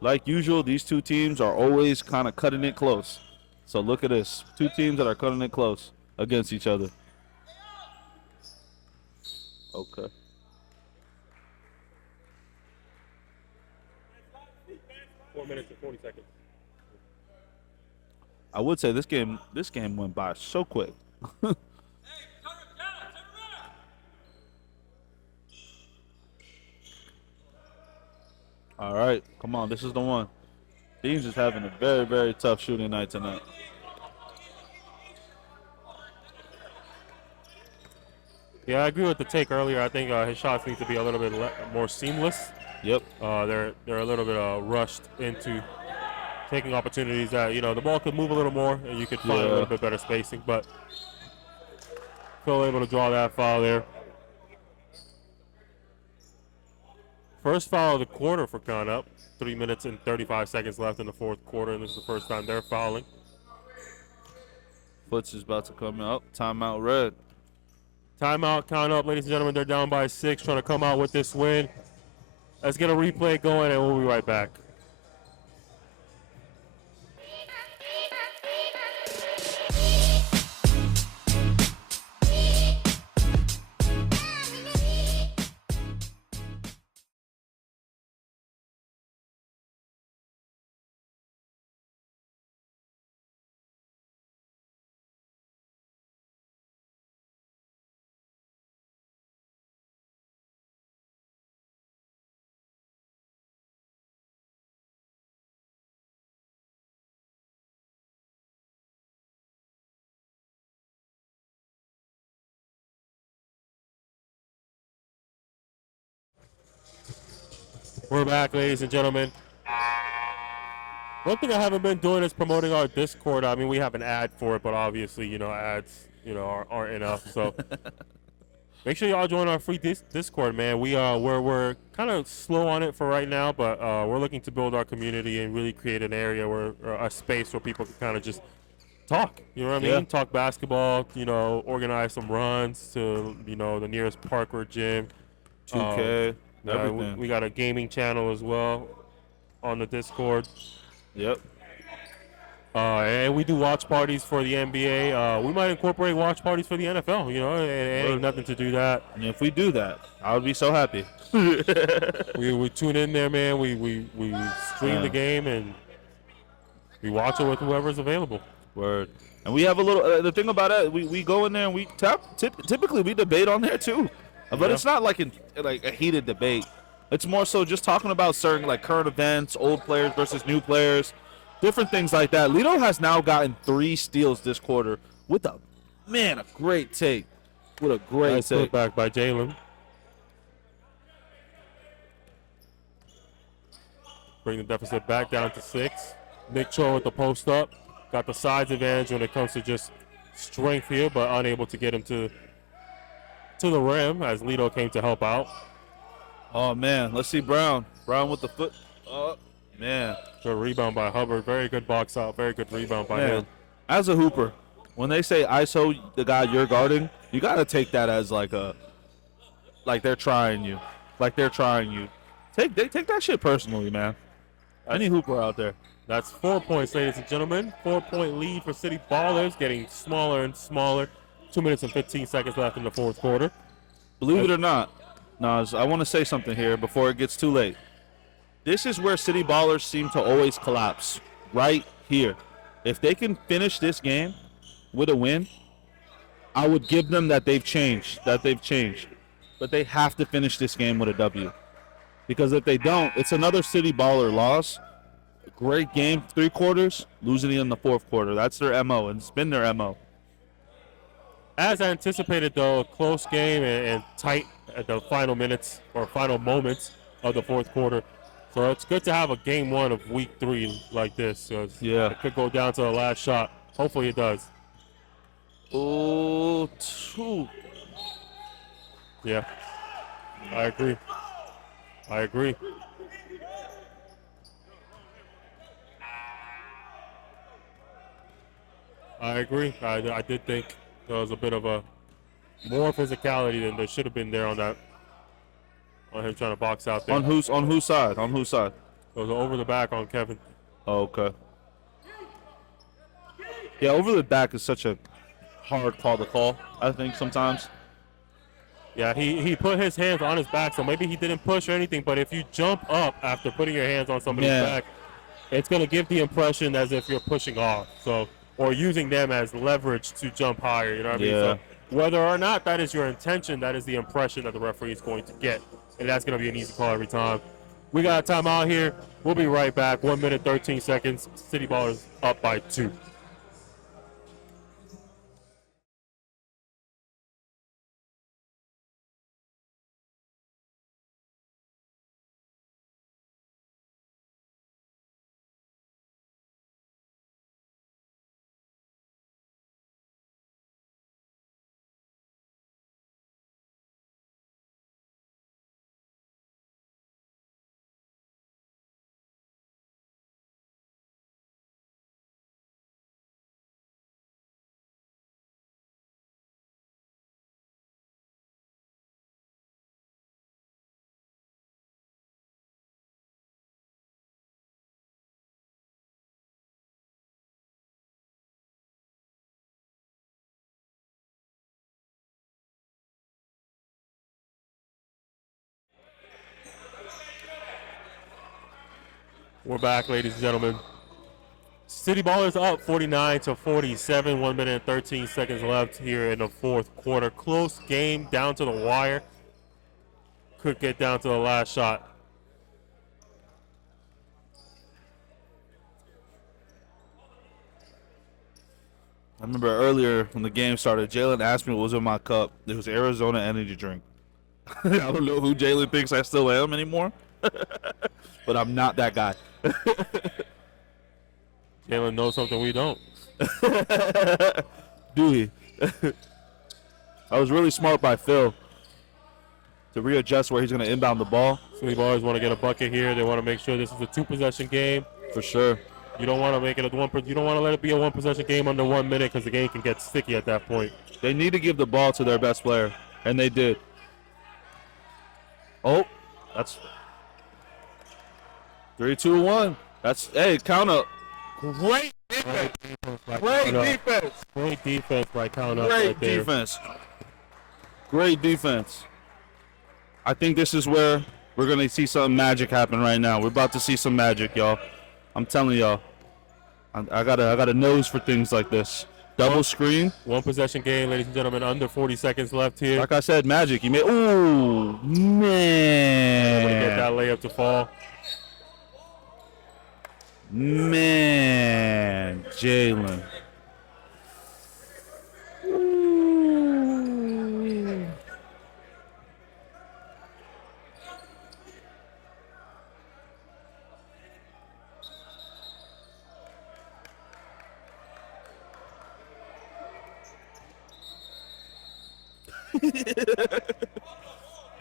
Like usual, these two teams are always kind of cutting it close. So look at this. Two teams that are cutting it close against each other. Okay. Minutes and 40 seconds. I would say this game went by so quick. All right, come on, this is the one. Dean's is having a very, very tough shooting night tonight. Yeah, I agree with the take earlier. I think his shots need to be a little bit more seamless. Yep. They're a little bit rushed into taking opportunities that, you know, the ball could move a little more and you could find a little bit better spacing, but Phil able to draw that foul there. First foul of the quarter for Count Up. 3 minutes and 35 seconds left in the fourth quarter, and this is the first time they're fouling. Foots is about to come out. Timeout red. Timeout, Count Up, ladies and gentlemen. They're down by 6, trying to come out with this win. Let's get a replay going, and we'll be right back. We're back, ladies and gentlemen. One thing I haven't been doing is promoting our Discord. I mean, we have an ad for it, but obviously, ads, aren't enough. So make sure y'all join our free Discord, man. We're kind of slow on it for right now, but we're looking to build our community and really create an area where a space where people can kind of just talk. You know what I Yeah. mean? Talk basketball. Organize some runs to the nearest park or gym. 2K, everything. We got a gaming channel as well on the Discord. Yep. And we do watch parties for the NBA. We might incorporate watch parties for the NFL. It ain't nothing to do that. And if we do that, I would be so happy. We tune in there, man. We stream the game and we watch it with whoever's available. Word. And we have a little. The thing about it, we go in there and we typically we debate on there too, but it's not like a heated debate. It's more so just talking about certain like current events, old players versus new players, different things like that. Lito has now gotten 3 steals this quarter with a great take. With a great Nice take. putback by Jalen. Bring the deficit back down to 6. Nick Cho with the post up. Got the size advantage when it comes to just strength here, but unable to get him to the rim as Lito came to help out. Oh man, let's see Brown. Brown with the foot. Oh man. Good rebound by Hubbard. Very good box out. Very good rebound by him. As a hooper, when they say ISO the guy you're guarding, you gotta take that as like they're trying you. Take that shit personally, man. Any hooper out there. That's 4 points, ladies and gentlemen. 4-point lead for City Ballers, getting smaller and smaller. 2 minutes and 15 seconds left in the fourth quarter. Believe it or not, Nas, I want to say something here before it gets too late. This is where City Ballers seem to always collapse. Right here. If they can finish this game with a win, I would give them that they've changed. But they have to finish this game with a W. Because if they don't, it's another City Baller loss. Great game, 3 quarters, losing it in the fourth quarter. That's their MO, and it's been their MO. As anticipated, though, a close game and tight at the final minutes or final moments of the fourth quarter. So it's good to have a game 1 of week 3 like this. Yeah. It could go down to the last shot. Hopefully it does. Oh, 2. Yeah, I agree. I agree. I did think there was a bit of a more physicality than there should have been there on him trying to box out there. On whose side? It was over the back on Kevin. Oh, okay. Yeah, over the back is such a hard call to call, I think, sometimes. Yeah, he put his hands on his back, so maybe he didn't push or anything, but if you jump up after putting your hands on somebody's back, it's going to give the impression as if you're pushing off, or using them as leverage to jump higher, you know what I mean? So whether or not that is your intention, that is the impression that the referee is going to get, and that's going to be an easy call every time. We got a timeout here. We'll be right back. 1 minute, 13 seconds. City Ballers up by 2. We're back, ladies and gentlemen. City Ballers up 49-47. 1 minute and 13 seconds left here in the fourth quarter. Close game, down to the wire. Could get down to the last shot. I remember earlier when the game started, Jalen asked me what was in my cup. It was Arizona energy drink. I don't know who Jalen thinks I still am anymore, but I'm not that guy. Jalen knows something we don't. Do he? I was really smart by Phil to readjust where he's going to inbound the ball. City Ballers want to get a bucket here. They want to make sure this is a 2-possession game. For sure. You don't want to make it a one. You don't want to let it be a 1-possession game under 1 minute because the game can get sticky at that point. They need to give the ball to their best player, and they did. Oh, that's 3, 2, 1. That's, hey, count up. Great defense. Great defense. Great defense by count up Great right there. defense. Great defense. I think this is where we're going to see some magic happen right now. We're about to see some magic, y'all. I'm telling y'all. I got a nose for things like this. Double screen. 1-possession game, ladies and gentlemen. Under 40 seconds left here. Like I said, magic. He made. Ooh, man. Able to get that layup to fall. Man, Jalen.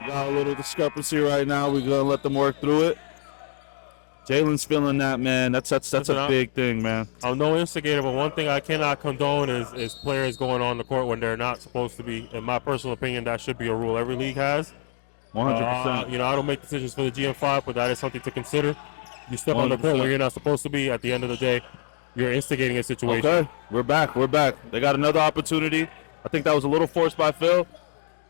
Got a little discrepancy right now. We're gonna let them work through it. Jalen's feeling that, man. That's Listen, a big thing, man. I'm no instigator, but one thing I cannot condone is players going on the court when they're not supposed to be. In my personal opinion, that should be a rule every league has. 100%. You know, I don't make decisions for the GM5, but that is something to consider. You step on the court 100%. where you're not supposed to be. At the end of the day, you're instigating a situation. Okay, we're back. We're back. They got another opportunity. I think that was a little forced by Phil.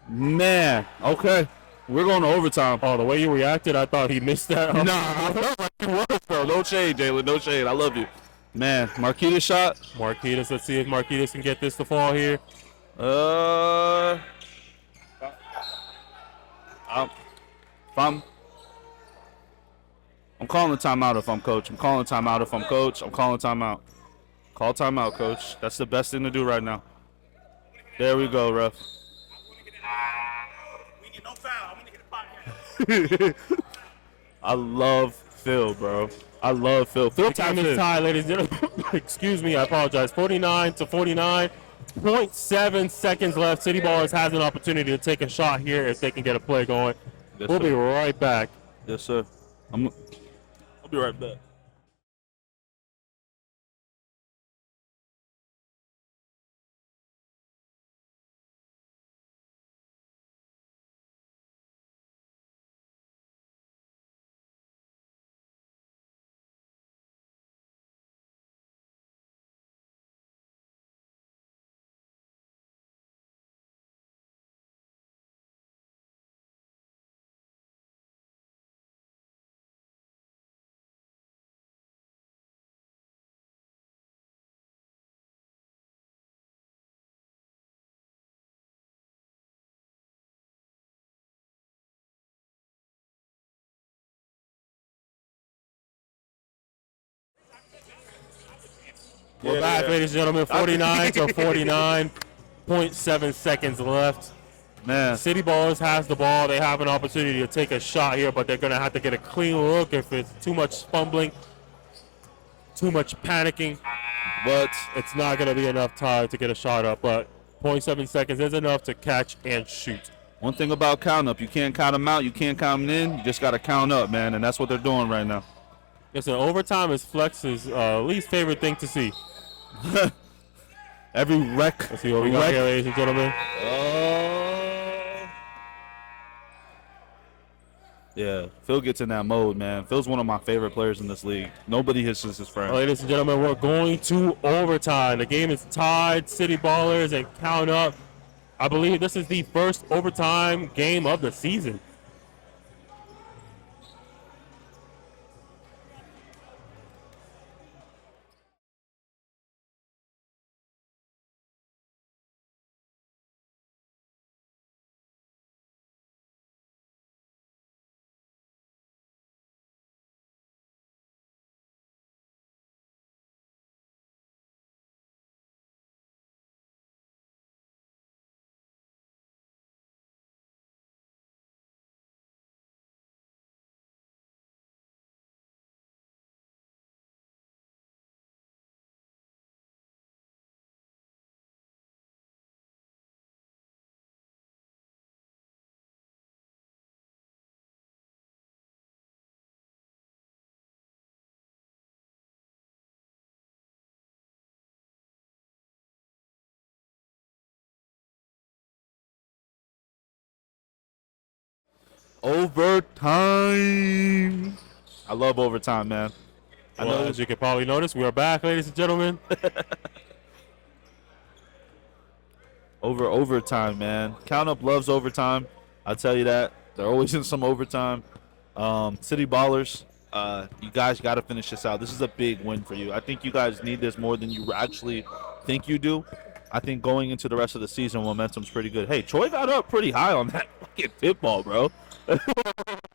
Man, okay. We're going to overtime. Oh, the way you reacted, I thought he missed that. Nah, I felt like it was, bro. No shade, Jalen. No shade. I love you. Man, Marquita's shot. Marquita's, let's see if Marquita's can get this to fall here. I'm calling timeout if I'm coach. I'm calling timeout if I'm coach. I'm calling timeout. Call timeout, coach. That's the best thing to do right now. There we go, ref. I love Phil, bro. I love Phil. Phil The game tapped is in. tied, ladies and gentlemen. Excuse me, I apologize. 49 to 49. 0.7 seconds left. City Ballers has an opportunity to take a shot here if they can get a play going. Yes, We'll sir. be right back. Yes, sir. I'll be right back. We're back, ladies and gentlemen. 49 to 49. 0.7 seconds left. Man, City Ballers has the ball. They have an opportunity to take a shot here, but they're going to have to get a clean look. If it's too much fumbling, too much panicking, but it's not going to be enough time to get a shot up. But 0.7 seconds is enough to catch and shoot. one thing about count up, you can't count them out, you can't count them in, you just got to count up, man, and that's what they're doing right now. Listen, overtime is Flex's least favorite thing to see. Every wreck. Let's see what we got here, ladies and gentlemen. Yeah, Phil gets in that mode, man. Phil's one of my favorite players in this league. Nobody hisses his friend. Ladies and gentlemen, we're going to overtime. The game is tied. City Ballers and count up. I believe this is the first overtime game of the season. Overtime. I love overtime, man. I Well, know. as you can probably notice, we are back, ladies and gentlemen. Overtime, man. Count Up loves overtime. I'll tell you that. They're always in some overtime. City Ballers, you guys got to finish this out. This is a big win for you. I think you guys need this more than you actually think you do. I think going into the rest of the season, momentum's pretty good. Hey, Troy got up pretty high on that fucking tip ball, bro.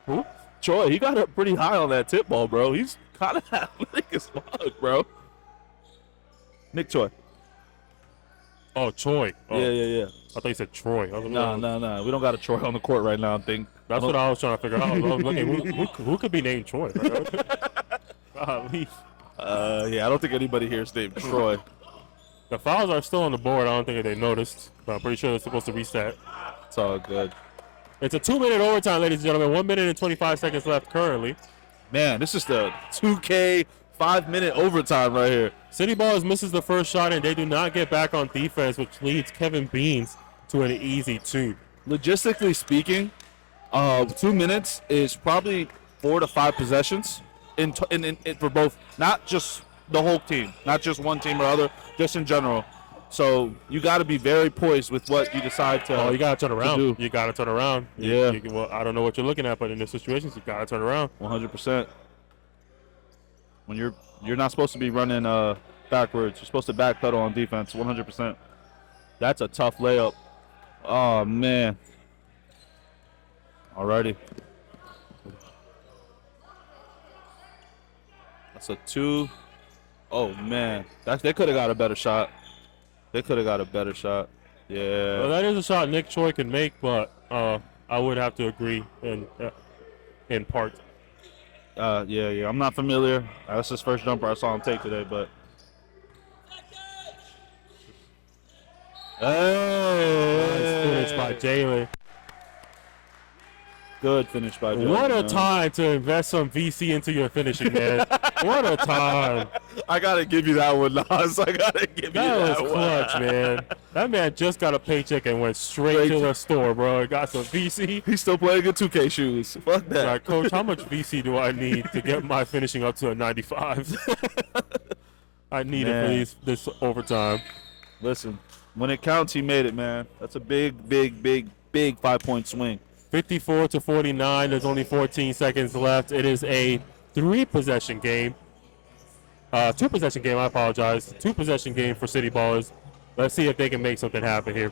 Who? Troy, he got up pretty high on that tip ball, bro. He's kind of athletic as fuck, bro. Nick Troy. Oh, Troy. Oh, Yeah. I thought you said Troy. I was like, No. We don't got a Troy on the court right now, I think. That's what I was trying to figure out. I was looking, who could be named Troy? Bro? Golly. Yeah, I don't think anybody here is named Troy. The fouls are still on the board. I don't think they noticed, but I'm pretty sure they're supposed to reset. It's all good. It's a 2-minute overtime, ladies and gentlemen. 1 minute and 25 seconds left currently. Man, this is the 2K 5-minute overtime right here. City Ballers misses the first shot, and they do not get back on defense, which leads Kevin Beans to an easy 2. Logistically speaking, 2 minutes is probably 4 to 5 possessions in for both, not just the whole team, not just one team or other, just in general. So you got to be very poised with what you decide to. Oh, you got to turn around. do. You got to turn around. Yeah. Well, I don't know what you're looking at, but in this situation, you got to turn around. 100%. When you're not supposed to be running backwards. You're supposed to backpedal on defense. 100%. That's a tough layup. Oh man. Alrighty. That's a 2. Oh man, they could have got a better shot. They could have got a better shot. Yeah. Well, that is a shot Nick Choi can make, but I would have to agree in part. Yeah. I'm not familiar. That's his first jumper I saw him take today, but. Nice finish by Jalen. Good finish by Jalen. What a time to invest some VC into your finishing, man. What a time. I gotta give you that one, Nas. I gotta give you that one. That was clutch, man. That man just got a paycheck and went straight to the store, bro. Got some VC. He's still playing in 2K shoes. Fuck that. Like, Coach, how much VC do I need to get my finishing up to a 95? I need it for this overtime. Listen, when it counts, he made it, man. That's a big 5-point swing. 54-49. There's only 14 seconds left. It is a 3-possession game. 2-possession game, I apologize. 2-possession game for City Ballers. Let's see if they can make something happen here.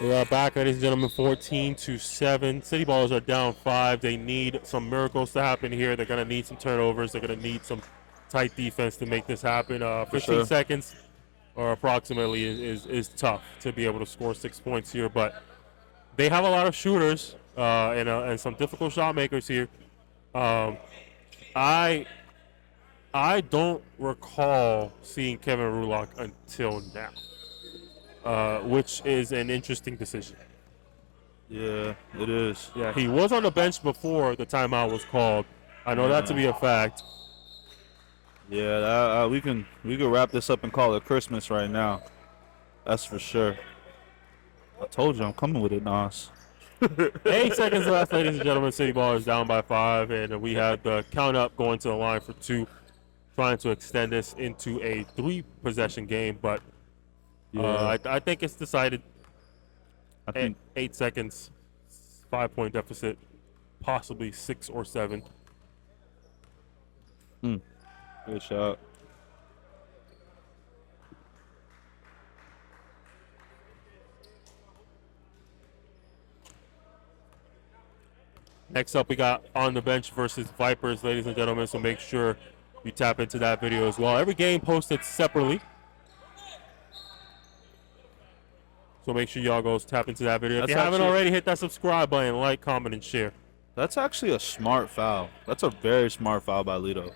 We are back, ladies and gentlemen, 14-7. City Ballers are down 5. They need some miracles to happen here. They're going to need some turnovers. They're going to need some tight defense to make this happen. 15 seconds or approximately is tough to be able to score 6 points here, but they have a lot of shooters and some difficult shot makers here. I don't recall seeing Kevin Rulock until now. Which is an interesting decision. Yeah, it is. Yeah, he was on the bench before the timeout was called. I know that to be a fact. Yeah, we can wrap this up and call it Christmas right now. That's for sure. I told you I'm coming with it, Nas. 8 seconds left, ladies and gentlemen. City Ballers down by 5, and we have the count up going to the line for 2, trying to extend this into a 3-possession game, but. Yeah. I think it's decided. I think 8 seconds, 5-point deficit, possibly 6 or 7. Good shot. Next up, we got On the Bench versus Vipers, ladies and gentlemen. So make sure you tap into that video as well. Every game posted separately. So make sure y'all go tap into that video. If you haven't already, hit that subscribe button, like, comment, and share. That's actually a smart foul. That's a very smart foul by Lito.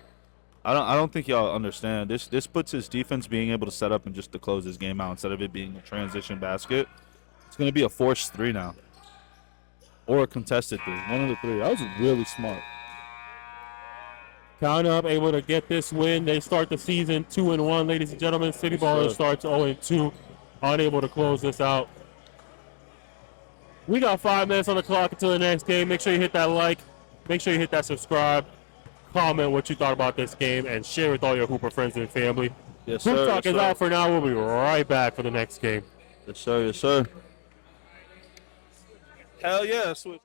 I don't think y'all understand. This puts his defense being able to set up and just to close his game out instead of it being a transition basket. It's going to be a forced 3 now. Or a contested 3. One of the 3. That was really smart. Count Up able to get this win. They start the season 2-1, ladies and gentlemen. City Ballers starts 0-2. Unable to close this out. We got 5 minutes on the clock until the next game. Make sure you hit that like. Make sure you hit that subscribe. Comment what you thought about this game and share with all your Hooper friends and family. Yes, Hoop sir. Talk is out for now. We'll be right back for the next game. Yes, sir. Yes, sir. Hell yeah. Switch.